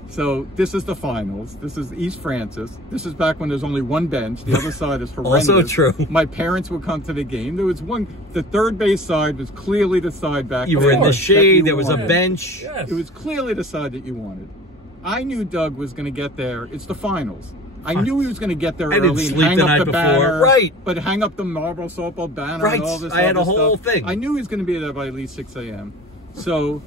So this is the finals. This is East Francis. This is back when there's only one bench. The other side is horrendous. Also true. My parents would come to the game. There was the third base side was clearly the side back. You were in the shade. There was a bench. Yes. It was clearly the side that you wanted. I knew Doug was going to get there. It's the finals. I knew he was going to get there early and hang up the banner. Right. But hang up the Marlboro softball banner and all this I had a other whole stuff. thing. I knew he was going to be there by at least 6 a.m. So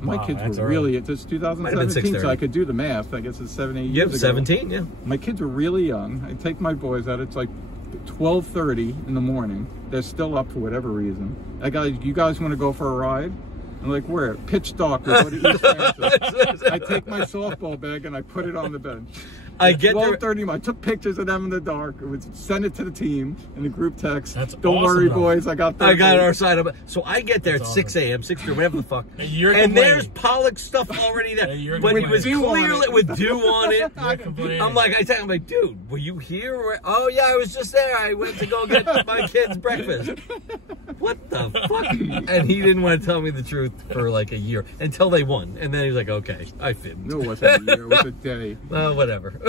my kids were really, it's 2017, so I could do the math. I guess it's 7, 8 years ago. 17, yeah. My kids were really young. I take my boys out. It's like 12:30 in the morning. They're still up for whatever reason. You guys want to go for a ride? I'm like, where? Pitch dark. We go to East Hampton. I take my softball bag and I put it on the bench. I get 12:30. I took pictures of them in the dark. It was sent it to the team in the group text. That's Don't awesome, worry, though. boys. I got our side of it. So I get there at That's 6 a.m., 6 or whatever the fuck. And you're and there's complaining. Pollock stuff already there. And you're But it was complaining. clearly with dew on it. You're complaining. I'm like, I tell him, I'm like, dude, were you here? Oh, yeah, I was just there. I went to go get my kids breakfast. What the fuck? And he didn't want to tell me the truth for like a year until they won. And then he was like, okay, I fibbed. No, it wasn't a year. It was a day. Whatever.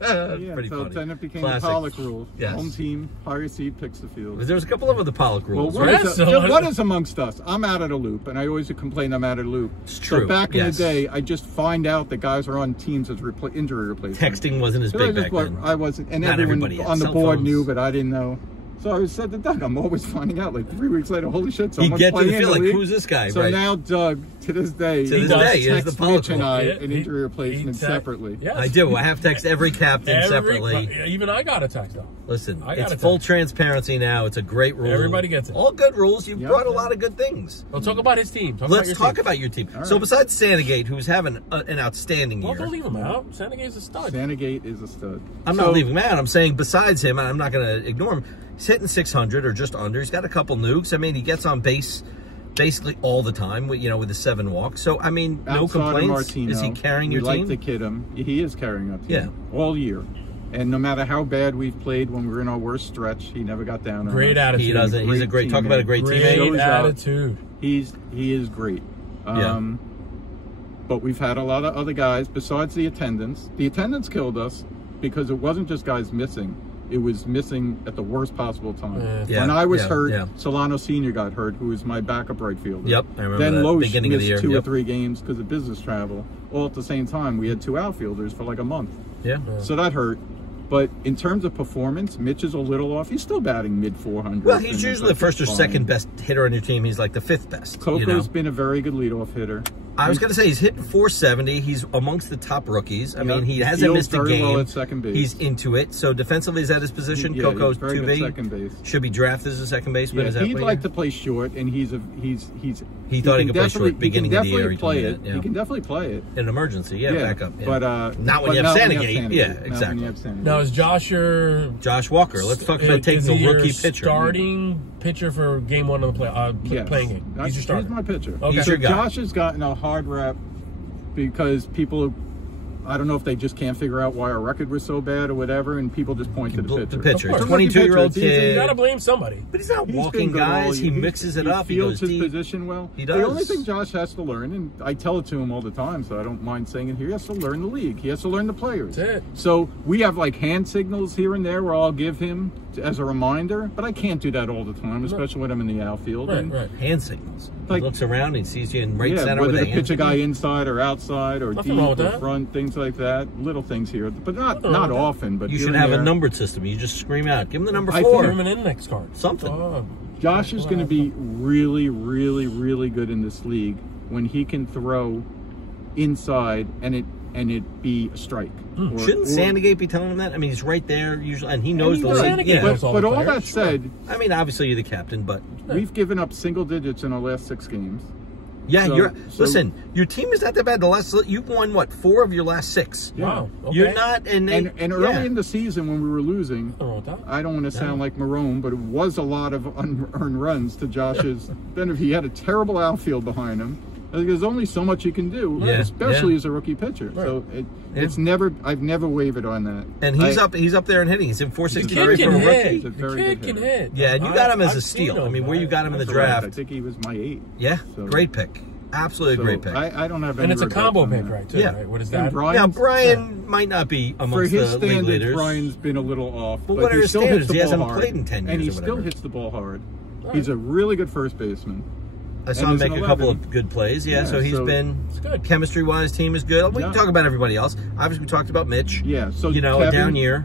Yeah, Pretty so funny. then it became Classic. the Pollock rule. Yes. Home team, higher seed picks the field. There was a couple of other Pollock Well, rules, what, right? is, So- what is amongst us? I'm out of the loop, and I always complain I'm out of the loop. It's true, So back in yes. the day, I just find out that guys are on teams as injury replacement. Texting wasn't as So I big just back then. I wasn't, and Not everyone everybody had on the cell board phones. knew, but I didn't know. So I said to Doug, I'm always finding out. Like 3 weeks later, holy shit, You someone's get to the playing feel like, league. who's this guy? So right. now Doug, to this day, To this does day, is text the Pollock Mitch and rule. I Yeah, an injury replacement separately. Yes. I do. I have to text every captain separately. Even I got a text though. Listen, I got it's a full text. transparency now. It's a great rule. Everybody gets it. All good rules. You've Yeah. brought a lot of good things. Well, talk about his team. Let's your talk team. about your team. All So right. besides Sandegate, who's having an outstanding Well, year, don't leave him out. Sandagate's a stud. Sandagate is a stud. I'm not leaving him out. I'm saying besides him, and I'm not going to ignore him, he's hitting 600 or just under. He's got a couple nukes. I mean, he gets on base basically all the time, with the 7 walks. So, I mean, no Outside of complaints. Martino, Is he carrying your we team? like to kid him. He is carrying our team. Yeah. All year. And no matter how bad we've played when we were in our worst stretch, he never got down on Great us. attitude. He doesn't. He's a great. Talk about a great teammate. Shows Great up. attitude. He is great. Yeah. But we've had a lot of other guys besides the attendance. The attendance killed us because it wasn't just guys missing. It was missing at the worst possible time. Yeah, When I was yeah, hurt, yeah. Solano Sr. got hurt, who was my backup right fielder. Yep, I remember Then that Loesch beginning of missed the year. 2 or Yep. 3 games because of business travel. All at the same time, we had 2 outfielders for like a month. Yeah. So that hurt. But in terms of performance, Mitch is a little off. He's still batting mid 400s. Well, he's and usually the first or fine. second best hitter on your team. He's like the 5th best. Coco's been a very good leadoff hitter. I was going to say he's hitting 470. He's amongst the top rookies. I mean, he hasn't Fields missed a very game. well at second base. He's into it. So defensively, is that his position? Yeah, Coco's he's very good 2B. second base. Should be drafted as a second baseman. Yeah, Is that he'd what like to play short, and he thought he can could play definitely- short beginning of the year. He He can told me definitely play it. that, yeah. He can definitely play it. in an emergency, backup. Yeah. But not when but you have not when Sandagate. Yeah, Not when you exactly. have Sandagate. Now is Josh your Josh Walker. Let's talk about taking is the he your rookie pitcher. starting pitcher for game 1 of the Yes. playing game? He's your starter. He's my pitcher. Okay. He's So your guy. Josh has gotten a hard rep because people, I don't know if they just can't figure out why our record was so bad or whatever, and people just point to the pitcher. The pitcher, Of course. 22-year-old He's a You kid. gotta blame somebody. But he's not He's walking been good all guys. He year. mixes it up. He fields goes his deep. position well. He The does. only thing Josh has to learn, and I tell it to him all the time, so I don't mind saying it here, he has to learn the league. He has to learn the players. That's it. So we have like hand signals here and there where I'll give him as a reminder, but I can't do that all the time, especially when I'm in the outfield. Right, And, right. Hand signals. Like- He looks around and sees you in right center whether with a to hand pitch a guy inside or outside or Nothing deep wrong with or that. front, things like that. Little things here, but not Nothing wrong with that. often. But You here should and have a there. numbered system. You just scream out. Give him the number I 4. Give him an index card. Something. Oh. Josh is going to be really, really, really good in this league when he can throw inside and it be a strike. Or- Shouldn't or- Sandagate be telling him that? I mean, he's right there usually, and he knows the does. league. Sandagate Yeah. knows all But the all players, that sure. said, I mean, obviously you're the captain, but we've given up single digits in our last 6 games. yeah, So- you're. so- Listen, your team is not that bad. You've won what 4 of your last 6. Wow. Okay. You're not, and Early yeah. in the season when we were losing, Nothing wrong with that. I don't want to sound like Marone, but it was a lot of unearned runs to Josh's. Then if he had a terrible outfield behind him, there's only so much you can do, Yeah, especially yeah. as a rookie pitcher. Right. So it's never. I've never wavered on that. And he's up there and hitting. He's in The 463 kid for a can rookie. hit. He's a The very kid good can hitter. hit. Yeah, and you got him as a I've steal. seen I him. mean, where you got him in the That's right. draft. I think he was my 8. Yeah, So- great pick. Absolutely a great pick. I don't have any And it's a regrets combo on pick, that. right? Too, Yeah. right? What is And that? Brian- Now, Brian might not be For amongst his the league standards, leaders. Brian's been a little off. But what are he his still hits standards? the He ball hasn't hard. played in 10 And he years or still whatever. hits the ball hard. Right. He's a really good first baseman. I saw and him as make an a couple 11. of good plays. Yeah, Yeah, so he's so- been It's good. chemistry-wise. Team is good. We can Yeah. talk about everybody else. Obviously, we talked about Mitch. Yeah, so a Kevin, down year.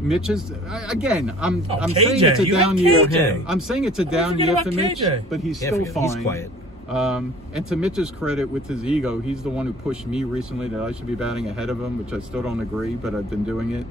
Mitch is again. I'm Oh, saying KJ, it's a you down had year. KJ. I'm saying it's a down forget year about for Mitch, KJ. but he's Can't still forget, fine. he's quiet. And to Mitch's credit, with his ego, he's the one who pushed me recently that I should be batting ahead of him, which I still don't agree, but I've been doing it.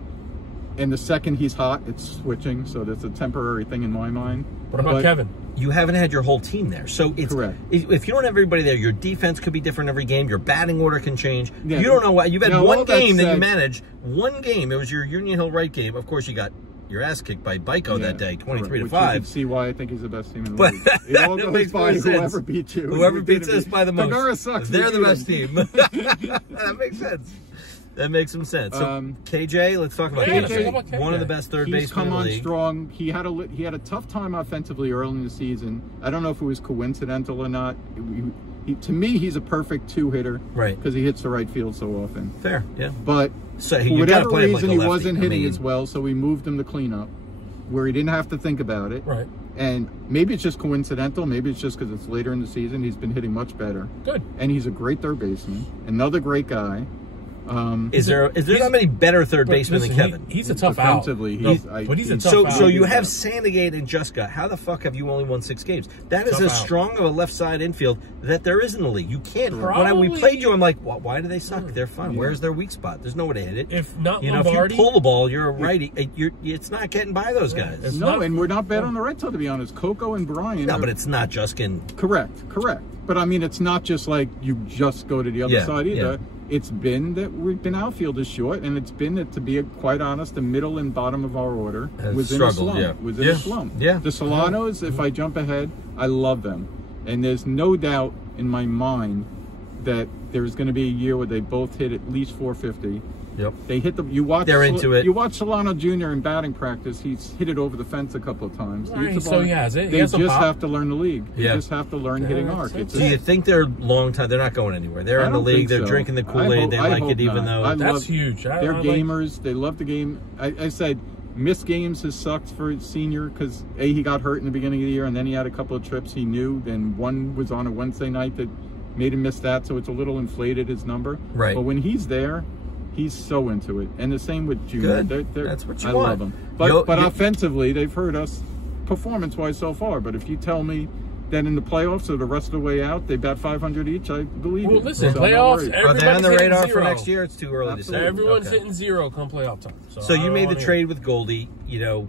and the second he's hot, it's switching. So that's a temporary thing in my mind. What about Kevin? You haven't had your whole team there. So it's correct. If you don't have everybody there, your defense could be different every game. Your batting order can change. Yeah. You don't know what. You've had Now, one all that game that you said- managed. One game. It was your Union Hill Wright game. Of course, you got your ass kicked by Byko that day, 23 to Which 5. You can see why I think he's the best team in the But league. It all that goes makes by more sense. whoever beats you. Whoever beats us by the most. Tagora sucks. They're the beat best him. team. That makes sense. That makes some sense. So KJ, let's talk about Yeah, KJ. let's talk about One of the KJ. best third He's basemen come in the on league. strong. He had a tough time offensively early in the season. I don't know if it was coincidental or not. To me, he's a perfect two-hitter. Right. Because he hits the right field so often. Fair, yeah. But So for you gotta whatever play him like reason, a he lefty. wasn't I hitting mean, as well, so we moved him to cleanup, where he didn't have to think about it. Right. And maybe it's just coincidental. Maybe it's just because it's later in the season. He's been hitting much better. Good. And he's a great third baseman. Another great guy. Is there not many better third basemen than Listen, Kevin? He's a tough out. Offensively, No, he's- but he's a tough So, out. so you have Sandegate and Juska. How the fuck have you only won 6 games? That is Tough as out. strong of a left side infield that there is in the league. You can't. When we Probably- played you, I'm like, why do they suck? They're fine. Where's their weak spot? There's nowhere to hit it. If not if Lombardi, you pull the ball, you're a righty. It's not getting by those guys. It's No, not- and we're not bad on the right side, to be honest. Coco and Brian. No, but it's not Juskin. Correct. But I mean, it's not just like you just go to the other side either. Yeah. It's been that we've been outfielders short, and it's been that, to be quite honest, the middle and bottom of our order was in a struggled, slump. yeah. Was in Yeah. a slump. Yeah. The Solanos, if I jump ahead, I love them. And there's no doubt in my mind that there's going to be a year where they both hit at least 450. Yep. They hit the. You watch. They're into it. You watch Solano Jr. in batting practice. He's hit it over the fence a couple of times. Right, Hits the so ball. he has it. He They has some just pop. have to learn the league. They Yeah. just have to learn hitting arc. that's It's Do you think they're long time? They're not going anywhere. They're I in the don't league. think They're so. drinking the I Kool-Aid. hope- They I like hope it, even not. though I That's love- huge. They're gamers. They love the game. I said missed games has sucked for his senior because he got hurt in the beginning of the year, and then he had a couple of trips he knew. Then one was on a Wednesday night that made him miss that, so it's a little inflated, his number. Right. But when he's there, he's so into it. And the same with Junior. Good. That's what you I want. love them. But Yo- offensively, they've hurt us performance-wise so far. But if you tell me that in the playoffs or the rest of the way out, they bat 500 each, I believe Well, it. listen, So I'm not playoffs, worried. Are they on the Everybody's radar hitting for zero. next year? It's too early to say. Absolutely. Everyone's Okay. hitting zero come playoff time. So I you don't made the wanna hear trade with Goldie. You know,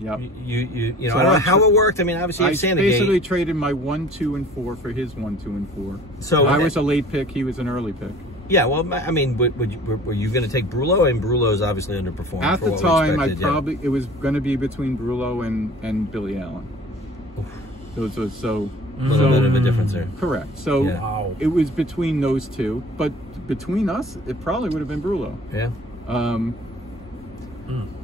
Yep. you know. So I don't know I how tra- it worked. I mean, obviously, you I have Sandegate. basically traded my 1, 2, and 4 for his 1, 2, and 4. So I was a late pick. He was an early pick. Yeah, well, I mean, were you going to take Brullo? And Brullo's obviously underperformed. At for the what we time, expected, it was going to be between Brullo and Billy Allen. Those were so. A little bit of a difference there. Correct. So Yeah. Wow. it was between those two, but between us, it probably would have been Brullo. Yeah. Um,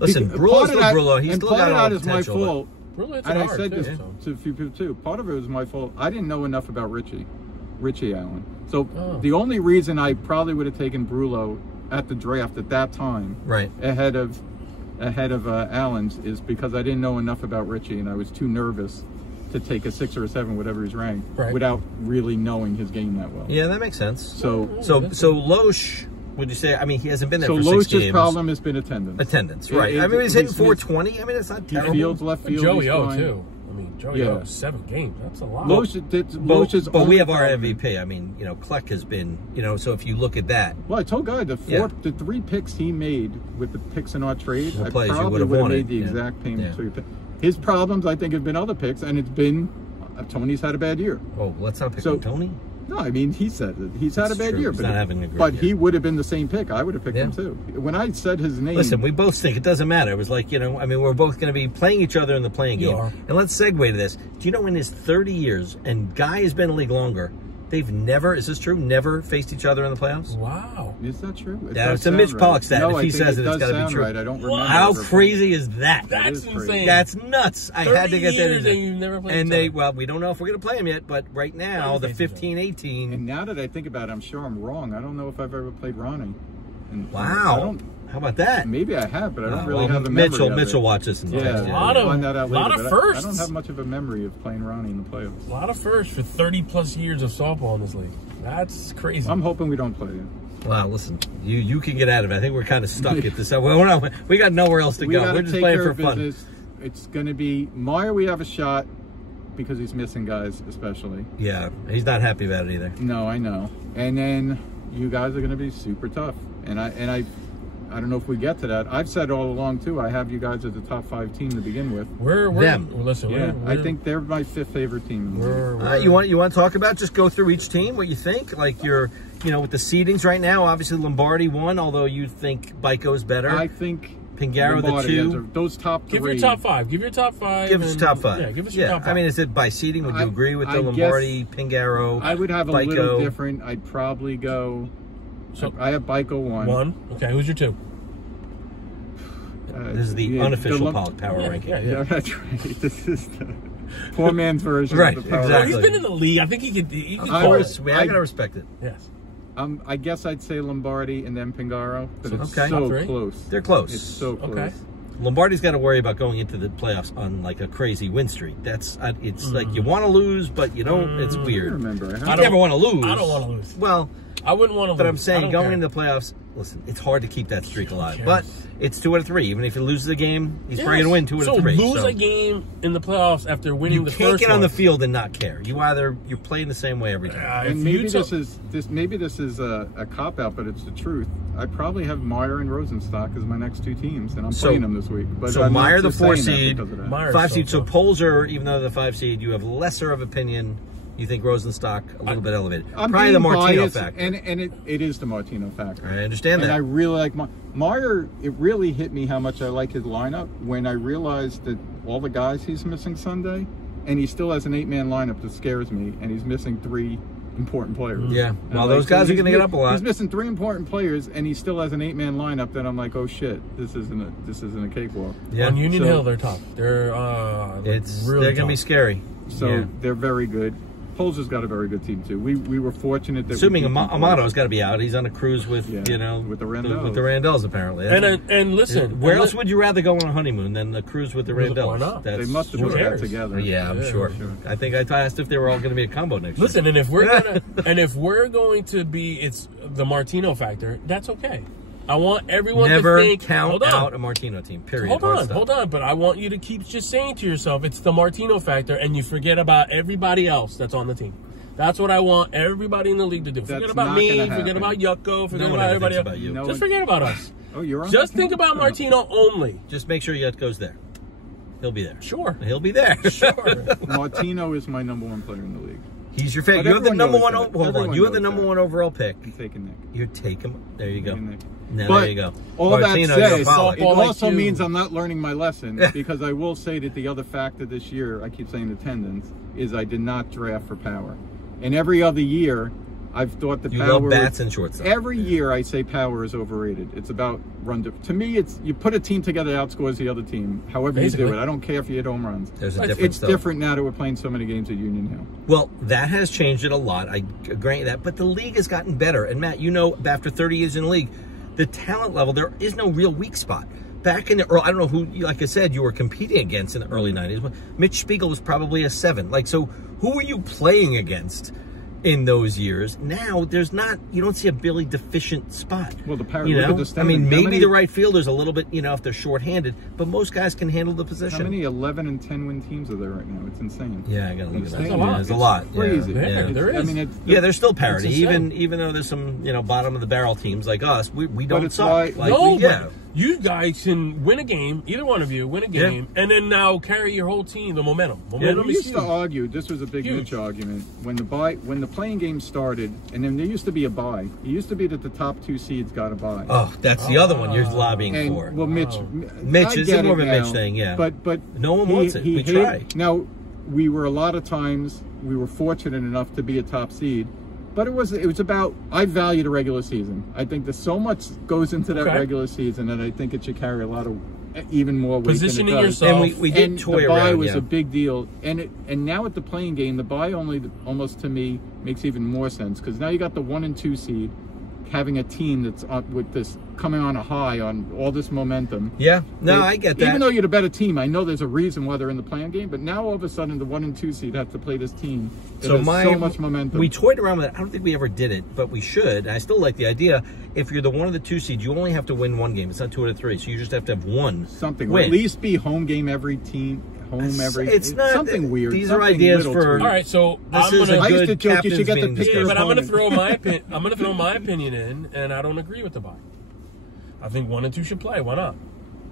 Listen, part Brullo's of still that- Brullo. He's and still part got of all that the is my potential. fault. Really, it's And I hard, said too, this so. to a few people too. Part of it was my fault. I didn't know enough about Richie Allen. So Oh. the only reason I probably would have taken Brullo at the draft at that time, Right. ahead of Allen's, is because I didn't know enough about Richie, and I was too nervous to take a 6 or a 7, whatever he's ranked, Right. without really knowing his game that well. Yeah, that makes sense. So So Loesch, would you say? I mean, he hasn't been there so for 6 Loesch's games. problem has been attendance. Attendance, It- right? it- I mean, he's hitting his- 420. I mean, it's not He terrible. fields left field. Joey he's O fine. too. I mean, Joey Yeah. O 7 games. That's a lot. Loesch's But we only have our problem- MVP. I mean, you know, Kleck has been, you know, so if you look at that, Well, I told Guy the Yeah. 3 picks he made with the picks in our trade, The I plays you probably would've would have wanted, made the yeah. exact payment Yeah. to your pick. His problems, I think, have been other picks, and it's been Tony's had a bad year. oh, let's not pick So- on Tony. No, I mean, he said it. He's had That's a bad true. year, He's but not having a great but year. he would have been the same pick. I would have picked Yeah. him too. When I said his name, Listen, we both think it doesn't matter. It was like, you know, I mean, we're both going to be playing each other in the playing You game. are. And let's segue to this. Do you know in his 30 years, and Guy has been in the league longer, they've never, is this true, never faced each other in the playoffs? Wow. is that true? It Yeah, does it's a sound Mitch right. Pollock stat. No, If I he think says it, it's does gotta be sound true. Right. I don't remember. How ever crazy is that? That's is crazy. insane. That's nuts. I had to get that 30 in there. years and you've never played And each they, other. well, we don't know if we're going to play him yet, but right now, the Never faced each other. 15-18. And now that I think about it, I'm sure I'm wrong. I don't know if I've ever played Ronnie. And I Wow. don't, How about that? maybe I have, but I don't Wow. really Well, have a memory Mitchell of it. watched this and Yeah, text you. Lot I'll of- find that out lot later, of but firsts. I don't have much of a memory of playing Ronnie in the playoffs. A lot of firsts for 30-plus years of softball in this league. That's crazy. I'm hoping we don't play it. Wow, listen, you can get out of it. I think we're kind of stuck at this. We got nowhere else to We go. gotta We're just take playing care for of fun. business. It's going to be Meyer. We have a shot because he's missing guys, especially. Yeah, he's not happy about it either. No, I know. And then you guys are going to be super tough. And I don't know if we get to that. I've said all along too, I have you guys as a top 5 team to begin with. We're them. Listen, Yeah, I think they're my 5th favorite team. You want to talk about, just go through each team, what you think, like your, with the seedings right now. Obviously Lombardi won, although you think Bico's better. I think Pingaro the 2. Those top 3. Give your top 5. Give your top 5. Give us your top 5. Yeah, give us your top 5. I mean, is it by seeding? Would you agree with the Lombardi, Pingaro? I would have a Bico? little different. I'd probably go. So I have Bico 1. 1. Okay, who's your 2? This is the unofficial Pollock Power ranking. Yeah, that's right. This is the poor man's version right, of the Power exactly. He's been in the league. I think he could I gotta respect it. Yes. I guess I'd say Lombardi and then Pingaro, but it's okay. so close. They're close. It's so close. Okay. Lombardi's got to worry about going into the playoffs on like a crazy win streak. It's like you want to lose, but you don't. It's weird. I remember. I never want to lose. I don't want to lose. Well, I wouldn't want to lose. But I'm saying going into the playoffs, listen, it's hard to keep that streak alive. But it's 2 out of 3. Even if you lose the game, he's probably going to win 2 out of 3. So lose a game in the playoffs after winning the first one. You can't get on the field and not care. You're playing the same way every time. And maybe this is a cop out, but it's the truth. I probably have Meyer and Rosenstock as my next 2 teams, and I'm playing them this week. But so Meyer the 4 seed, 5 seed. So Polzer, even though the 5 seed, you have lesser of opinion. You think Rosenstock a little bit elevated? Probably the Martino factor, and it is the Martino factor. I understand that. And I really like Meyer. It really hit me how much I like his lineup when I realized that all the guys he's missing Sunday, and he still has an 8-man lineup that scares me, and he's missing 3 important players. Yeah, well, those guys are going to get up a lot. He's missing 3 important players, and he still has an 8-man lineup. That I'm like, oh shit, this isn't a cakewalk. Yeah. On Union Hill, they're tough. They're they're going to be scary. So they're very good. Polzer's got a very good team too. We were fortunate that assuming Amato's got to be out. He's on a cruise with with the Randells. With the Randells apparently. And listen, where else would you rather go on a honeymoon than a cruise with the Randells? Why not? They must have put that together. Yeah, I'm sure. I think I asked if they were all going to be a combo next year. Listen, and if we're going to be it's the Martino factor, that's okay. I want everyone never to think, count out a Martino team. Period. Hold on. But I want you to keep just saying to yourself, it's the Martino factor, and you forget about everybody else that's on the team. That's what I want everybody in the league to do. Forget about me. Forget about Yucko. Forget about everybody else. Just forget about us. Oh, you're on. Just think about Martino only. Just make sure Yucko's there. He'll be there. Sure. He'll be there. Sure. Martino is my #1 player in the league. He's your favorite. You have the number one. Hold on. You have the #1 overall pick. I'm taking Nick. You take him. There you go. Now, there you go. All Martino, that says, it also means I'm not learning my lesson, because I will say that the other factor this year, I keep saying attendance, is I did not draft for power. And every other year, I've thought that you power. love bats and shortstop. Every year, I say power is overrated. It's about run. To me, it's you put a team together that outscores the other team. However you do it, I don't care if you hit home runs. There's a difference. It's different now that we're playing so many games at Union Hill. Well, that has changed it a lot. I agree that, but the league has gotten better. And Matt, after 30 years in the league, the talent level, there is no real weak spot. Back in the early, I don't know who, like I said, you were competing against in the early 90s. Mitch Spiegel was probably a 7. Like, so who were you playing against in those years? Now there's not, you don't see a Billy deficient spot. Well, the power, look at the I mean, maybe the right fielder's a little bit, if they're shorthanded, but most guys can handle the position. How many 11 and 10 win teams are there right now? It's insane. Yeah, I gotta look at that. There's a lot. It's crazy. Yeah, there is. I mean, there's still parity, even though there's some, bottom of the barrel teams like us. We don't suck. You guys can win a game, either one of you win a game, and then now carry your whole team, the momentum. Momentum we is used huge. to argue, this was a big Mitch argument, when the playing game started, and then there used to be a bye. It used to be that the top 2 seeds got a bye. Oh, that's the other one you're lobbying for. Well, Mitch is more of a Mitch thing, yeah. But no one wants it. We try. Now, we were a lot of times, we were fortunate enough to be a top seed. But it was about, I value the regular season. I think there's so much goes into that regular season, and I think it should carry a lot of, even more weight. Positioning yourself. And we did toy around. The bye around, was a big deal. And now at the playing game, the bye almost to me makes even more sense, because now you got the 1 and 2 seed having a team that's with this coming on a high on all this momentum. Yeah, I get that. Even though you're the better team, I know there's a reason why they're in the playing game, but now all of a sudden the 1 and 2 seed have to play this team that has so much momentum. We toyed around with it. I don't think we ever did it, but we should. I still like the idea. If you're the 1 of the 2 seeds, you only have to win 1 game. It's not 2 out of 3, so you just have to have 1 something. Win. Or at least be home game every team. It's not something weird. These are ideas for. All right, so this is a good captain's meeting. But I'm going to throw my opinion in, and I don't agree with the bye. I think 1 and 2 should play. Why not?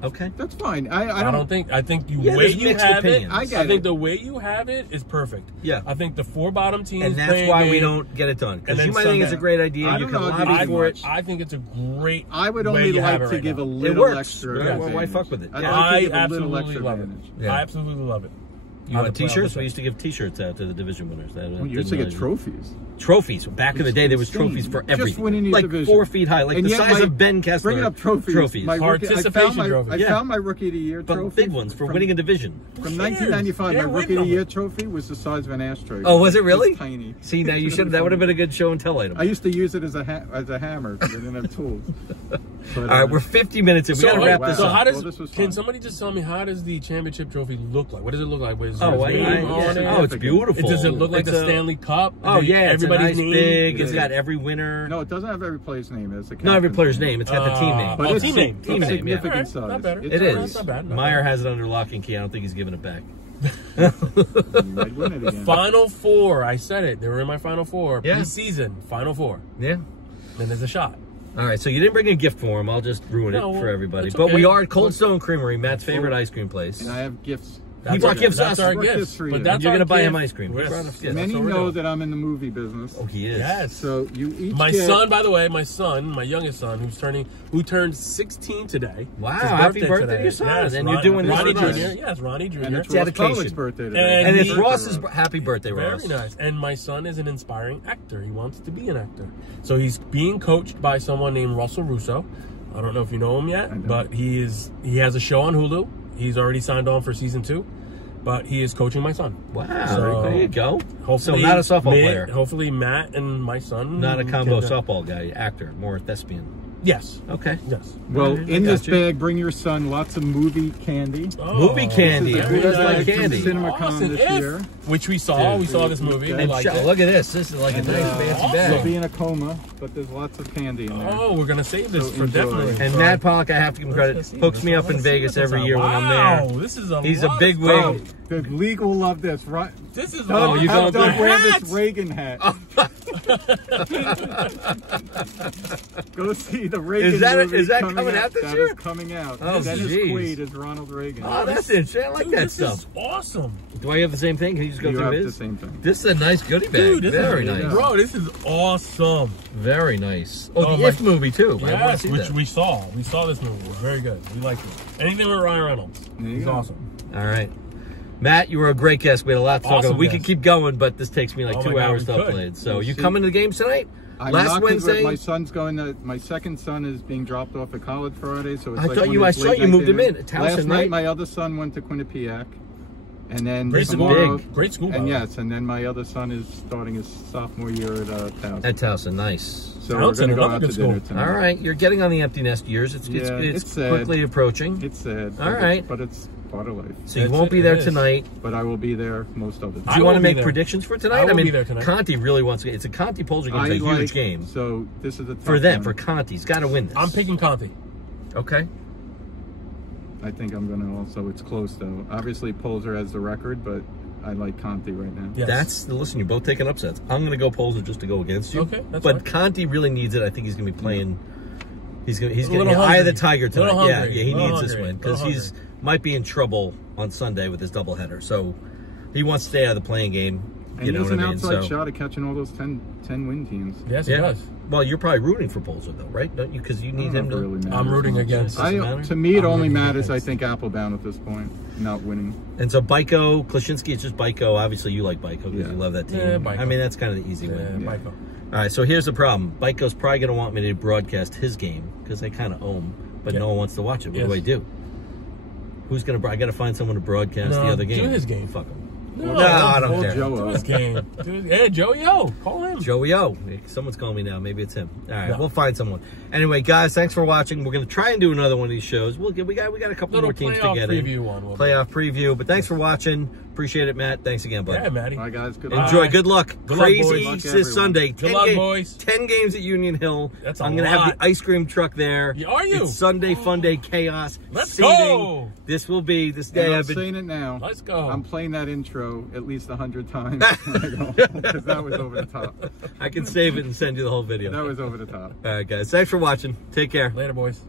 Okay. That's fine. I don't think. I think the Yeah, way there's you mixed have opinions. it. I get think it. the way you have it is perfect. Yeah. I think the 4 bottom teams. And that's playing why we game, don't get it done. Because and you then might think it's a Sunday. great idea. I You don't can know if lobby you for it. I think it's a great. I would way only to have like it to right give now. a It little works. extra. Why advantage. fuck with it? I'd Yeah. like to I give a little absolutely extra love it. advantage. Yeah. I absolutely love it. You want I would play all T-shirts? the We time. used to give T-shirts out to the division winners. We used to get trophies. Trophies. Back in the day, there was insane. trophies for Just everything. winning your like division. 4 feet high, like And the yet size my- of Ben Kessler. Bringing up trophies. My rookie- Participation trophies. I Yeah. found my Rookie of the Year But trophy. big ones for winning a division. From 1995, They're my winning Rookie of the them. Year trophy was the size of an ashtray. Oh, was it really? It's tiny. See, now you should. That would have been a good show and tell item. I used to use it as a hammer because I didn't have tools. But, All right, we're 50 minutes in. We got to wrap this so up. how does? Well, this was Can fun. somebody just tell me how does the championship trophy look like? What does it look like? Is there Oh, a name on it? oh, it's beautiful. Does it look like It's the Stanley Cup? Oh yeah, it's everybody's nice, name. big. It's Yeah. got every winner. No, it doesn't have every player's name. It's a Not every captain's player's name. It's got the team name. But Oh, it's team name. Team name, yeah. significant Alright, size. not bad. It It's is. not bad, not Meyer bad. has it under lock and key. I don't think he's giving it back. You might win it again. Final 4. I said it. They were in my Final 4. Yeah. Preseason. Final 4. Yeah. Then there's a shot. All right, so you didn't bring a gift for him. I'll just ruin No, it for everybody. it's But okay. we are at Cold Stone Creamery, Matt's favorite ice cream place. And I have gifts. He brought gifts to us. That's our Brought gifts. gifts for you. But that's You're our gonna buy him gift. ice cream. He Yes. brought us gifts. Many That's what we're know doing. that I'm in the movie business. Oh, he is. Yes. So you each My get, son, by the way, my youngest son, who turned 16 today. Wow, His happy birthday today. to your son. Yes, And you're doing this Ronnie for us. Jr. Yes, Ronnie Jr. and it's Ross Dedication. Pollock's birthday today. And it's And Ross's happy birthday, Ross. Very nice. And my son is an inspiring actor. He wants to be an actor. So he's being coached by someone named Russell Russo. I don't know if you know him yet, but he has a show on Hulu. He's already signed on for season 2. But he is coaching my son. Wow, So, there you go. So Hopefully, not a softball player. Hopefully Matt and my son. Not a combo can, softball guy, actor, more thespian. Yes. Okay. Yes. Well, I in this got you. bag, bring your son lots of movie candy. Movie candy. This is a Who good doesn't like bag from candy? CinemaCon Awesome. this If- year. Which we saw. Dude. We saw this movie. We And liked Chuck, it. look at this. This is like a And, nice fancy awesome. He'll bag. be in a coma, but there's lots of candy in there. Oh, we're gonna save this So for enjoy. definitely. And Matt Pollock, I have to give him credit, hooks me up in Vegas every year when I'm Wow, there. this is a He's a lot big of wig. stuff. Oh, the league will love this, right? This is Oh, you Have going Doug through- wear Hats! this Reagan hat. Go see the Reagan Is that- movie is that coming coming out this That year? is coming out. Oh, Dennis geez. Quaid is Ronald Reagan. Oh, that's interesting. I like Dude, that this stuff. is awesome. Do I have the same thing? Can you just go You through have his? the same thing. This is a nice goodie bag. Dude, this Very is, nice. Bro, this is awesome. Very nice. Oh, Oh, the my- If movie too. I want to Yes, see which that. we saw. We saw this movie. It was very good. We liked it. Anything with Ryan Reynolds. There you He's go. awesome. All right. Matt, you were a great guest. We had a lot to talk Awesome about. We guest. could keep going, but this takes me like Oh 2 my God, hours we to could. upload. So We'll you see. coming to the game tonight? I'm Last not 'cause Wednesday? my son's going to. My second son is being dropped off at college Friday, so it's I like thought one you- of I those saw late you night moved him dinners. in. Towson, Last night, right? my other son went to Quinnipiac, and then Great school. tomorrow, Big. Great school, by And the way. yes, and then my other son is starting his sophomore year at Towson. At Towson. Nice. So we're Towson, going to go another out good to dinner school. tonight. All right. You're getting on the empty nest years. It's Yeah, it's it's sad. quickly approaching. It's sad. All but right. but it's part of life. So you That's won't it, be it there is. tonight. But I will be there most of the Do time. you I want to will be make there. predictions for tonight? I will mean, be there tonight. Conti really wants to. It's a Conti Polster game. It's a huge game So this is a tough for them. one. For Conti, he's got to win this. I'm picking Conti. Okay. I think I'm going to also. It's close though. Obviously, Polzer has the record, but I like Conti right now. Yes. Listen. You're both taking upsets. I'm going to go Polster just to go against you. Okay, that's but fine. Conti really needs it. I think he's going to be playing. He's going to little eye of hungry. the tiger tonight. Little Yeah, hungry. yeah. He Little needs this hungry. win because Little he's hungry. might be in trouble on Sunday with his doubleheader. So he wants to stay out of the playing game. And You he know has what an I mean? outside So shot at catching all those 10 win teams. Yes, he does. Well, you're probably rooting for Polster though, right? Don't you? Because you I need don't know him if to. it really matters. I'm rooting against. Doesn't matter? To me, it I'm only rooting matters, I against. think, Applebound at this point, not winning. And so Baiko, Klaczynski, it's just Baiko. Obviously, you like Baiko because Yeah. you love that team. Yeah, Baiko. I mean, that's kind of the easy Yeah, win. Michael. All right, so here's the problem. Baiko's probably going to want me to broadcast his game because they kind of own him, but Yeah. no one wants to watch it. What Yes. do I do? Who's going to? I got to find someone to broadcast No, the other game. do his game. Fuck him. No, I don't Call care. Joe Do up. his game. Hey, Joey O, call him. Joey O. Someone's calling me now. Maybe it's him. All right, No. we'll find someone. Anyway, guys, thanks for watching. We're going to try and do another one of these shows. We got a couple Little more teams to playoff get preview in. one. Playoff preview. But thanks for watching. Appreciate it, Matt. Thanks again, buddy. Yeah, Matty. Bye, guys. Good Bye. luck. Enjoy. Good luck. Good luck, Crazy boys. Good luck, this everyone. Sunday. Good luck, boys. 10 games at Union Hill. That's a I'm gonna have lot. the ice cream truck there. Yeah, are you? It's Sunday Fun Day Chaos. Let's Seating. go. This will be this And day. I'm I've been. saying it now. Let's go. I'm playing that intro at least 100 times because that was over the top. I can save it and send you the whole video. That was over the top. All right, guys. Thanks for watching. Take care. Later, boys.